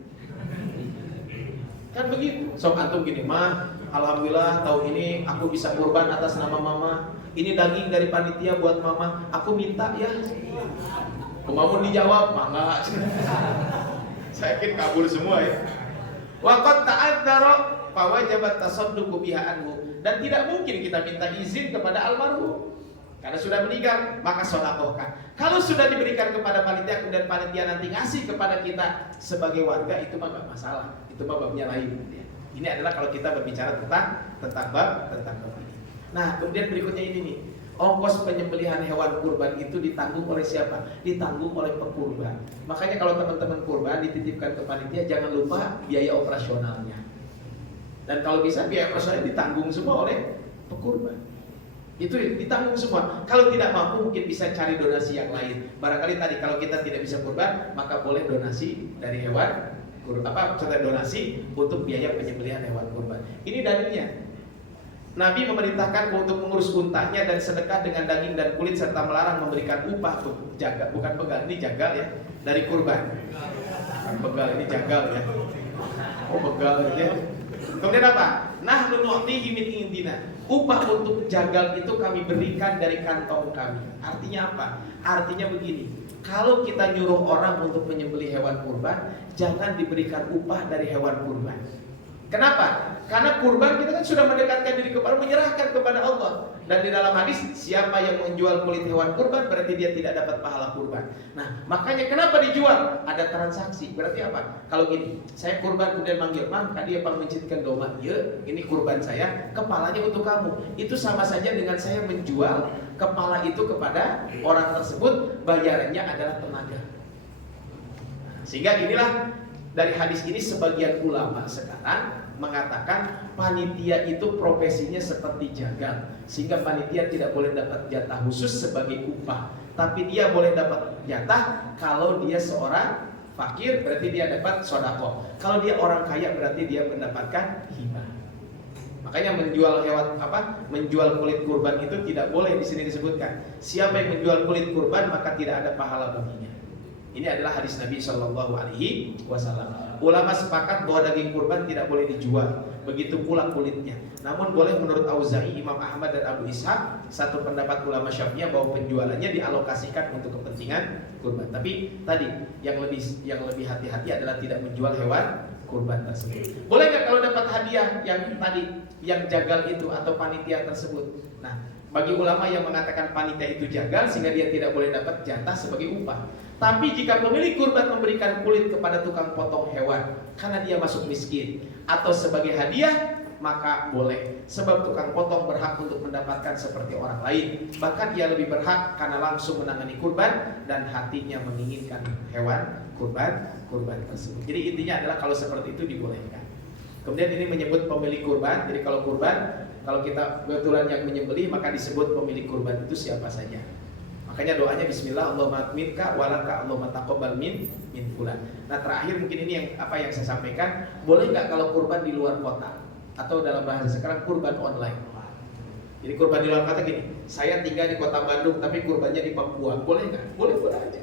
Kan begitu. Sok antum gini, mah alhamdulillah tahun ini aku bisa kurban atas nama mama. Ini daging dari panitia buat mama, aku minta ya. Kumaha dijawab, mangga. Saya yakin kabur semua ya. Waqad ta'adzara fa wajabat tasadduqu biha anhu, dan tidak mungkin kita minta izin kepada almarhum karena sudah meninggal, maka sedekahkan. Kalau sudah diberikan kepada panitia kemudian panitia nanti ngasih kepada kita sebagai warga, itu mah enggak masalah. Itu mah babnya lain. Ini adalah kalau kita berbicara tentang bab ini. Nah, kemudian berikutnya ini nih. Ongkos penyembelihan hewan kurban itu ditanggung oleh siapa? Ditanggung oleh pekurban. Makanya kalau teman-teman kurban dititipkan ke panitia, jangan lupa biaya operasionalnya. Dan kalau bisa biaya operasionalnya ditanggung semua oleh pekurban. Itu ditanggung semua. Kalau tidak mampu mungkin bisa cari donasi yang lain. Barangkali tadi kalau kita tidak bisa kurban, maka boleh donasi dari hewan kurban, donasi untuk biaya penyembelihan hewan kurban. Ini dalilnya. Nabi memerintahkan untuk mengurus untanya dan sedekah dengan daging dan kulit serta melarang memberikan upah jagal, bukan begal, ini jagal ya, dari kurban. Bukan begal, ini jagal ya. Oh begal ya. Kemudian apa? Nahnu nu'tihi min indina. Upah untuk jagal itu kami berikan dari kantong kami. Artinya apa? Artinya begini. Kalau kita nyuruh orang untuk menyembelih hewan kurban, jangan diberikan upah dari hewan kurban. Kenapa? Karena kurban kita kan sudah mendekatkan diri kepada, menyerahkan kepada Allah. Dan di dalam hadis, siapa yang menjual kulit hewan kurban berarti dia tidak dapat pahala kurban. Nah, makanya kenapa dijual? Ada transaksi. Berarti apa? Kalau gini, saya kurban kemudian manggil, "Mang, tadi apa mencitkan domba?" "Ya, ini kurban saya, kepalanya untuk kamu." Itu sama saja dengan saya menjual kepala itu kepada orang tersebut, bayarannya adalah tenaga. Sehingga inilah dari hadis ini sebagian ulama sekarang mengatakan panitia itu profesinya seperti jagal, sehingga panitia tidak boleh dapat jatah khusus sebagai upah, tapi dia boleh dapat jatah kalau dia seorang fakir berarti dia dapat sodako, kalau dia orang kaya berarti dia mendapatkan hibah. Makanya menjual kulit kurban itu tidak boleh, di sini disebutkan siapa yang menjual kulit kurban maka tidak ada pahala baginya. Ini adalah hadis Nabi Shallallahu Alaihi Wasallam. Ulama sepakat bahwa daging kurban tidak boleh dijual, begitu pula kulitnya. Namun boleh menurut Auza'i, Imam Ahmad dan Abu Ishaq, satu pendapat ulama Syafi'iyah bahwa penjualannya dialokasikan untuk kepentingan kurban. Tapi tadi yang lebih hati-hati adalah tidak menjual hewan kurban tersebut. Boleh nggak kalau dapat hadiah yang tadi yang jagal itu atau panitia tersebut? Nah, bagi ulama yang mengatakan panitia itu jagal sehingga dia tidak boleh dapat jatah sebagai upah. Tapi jika pemilik kurban memberikan kulit kepada tukang potong hewan karena dia masuk miskin atau sebagai hadiah, maka boleh. Sebab tukang potong berhak untuk mendapatkan seperti orang lain. Bahkan ia lebih berhak karena langsung menangani kurban dan hatinya menginginkan hewan kurban tersebut. Jadi intinya adalah kalau seperti itu dibolehkan. Kemudian ini menyebut pemilik kurban. Jadi kalau kurban, kalau kita kebetulan yang menyembelih maka disebut pemilik kurban itu siapa saja. Makanya doanya bismillah Allahumma minka walaka Allahumma taqabbal min fulan. Nah, terakhir mungkin ini yang saya sampaikan, boleh nggak kalau kurban di luar kota atau dalam bahasa sekarang kurban online. Jadi kurban di luar kota gini, saya tinggal di kota Bandung tapi kurbannya di Papua, boleh nggak? Boleh aja.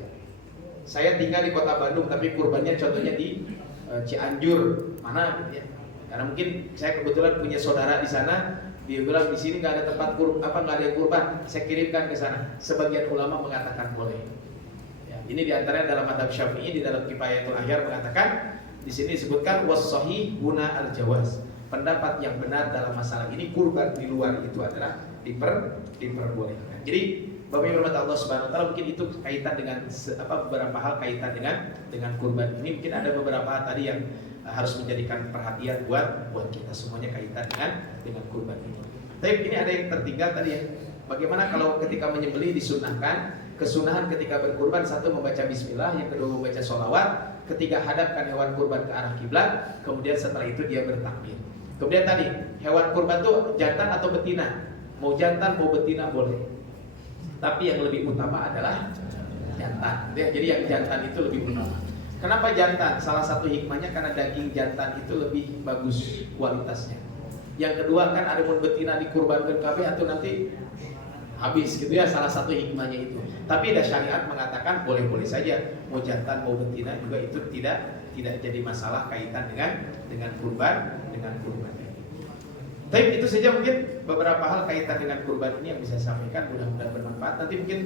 Saya tinggal di kota Bandung tapi kurbannya contohnya di Cianjur, mana gitu ya. Karena mungkin saya kebetulan punya saudara di sana, dia bilang di sini nggak ada tempat nggak ada yang kurban, saya kirimkan ke sana. Sebagian ulama mengatakan boleh. Ya, ini diantaranya dalam madhab Syafi'i, di dalam Kifayatul Ahyar mengatakan di sini disebutkan was-shahih guna al-jawaz. Pendapat yang benar dalam masalah ini kurban di luar itu adalah diperbolehkan. Jadi Bapak Ibu Allah Subhanahu wa taala, mungkin itu kaitan dengan beberapa hal kaitan dengan kurban ini. Mungkin ada beberapa hal tadi yang harus menjadikan perhatian buat kita semuanya kaitan dengan kurban ini. Tapi ini ada yang tertinggal tadi ya. Bagaimana kalau ketika menyembelih disunahkan, kesunahan ketika berkurban, satu membaca bismillah, yang kedua membaca sholawat, ketiga hadapkan hewan kurban ke arah kiblat, kemudian setelah itu dia bertakbir. Kemudian tadi hewan kurban itu jantan atau betina, mau jantan mau betina boleh. Tapi yang lebih utama adalah jantan. Jadi yang jantan itu lebih utama. Kenapa jantan? Salah satu hikmahnya karena daging jantan itu lebih bagus kualitasnya. Yang kedua kan ada pun betina dikurbankan kabeh atau nanti habis gitu ya, salah satu hikmahnya itu. Tapi ada syariat mengatakan boleh-boleh saja, mau jantan mau betina juga itu tidak jadi masalah kaitan dengan kurban. Tapi itu saja mungkin beberapa hal kaitan dengan kurban ini yang bisa saya sampaikan, mudah-mudahan bermanfaat. Nanti mungkin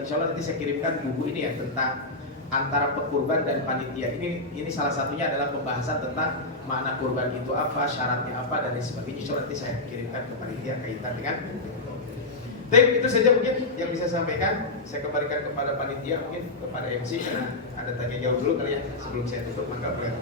insya Allah nanti saya kirimkan buku ini ya tentang antara pekurban dan panitia. Ini salah satunya adalah pembahasan tentang makna kurban itu apa, syaratnya apa dan lain sebagainya. Insya Allah nanti saya kirimkan ke panitia kaitan dengan. Tapi itu saja mungkin yang bisa saya sampaikan. Saya kembalikan kepada panitia, mungkin kepada MC karena ada tanya jawab dulu kali ya sebelum saya tutup. Maka boleh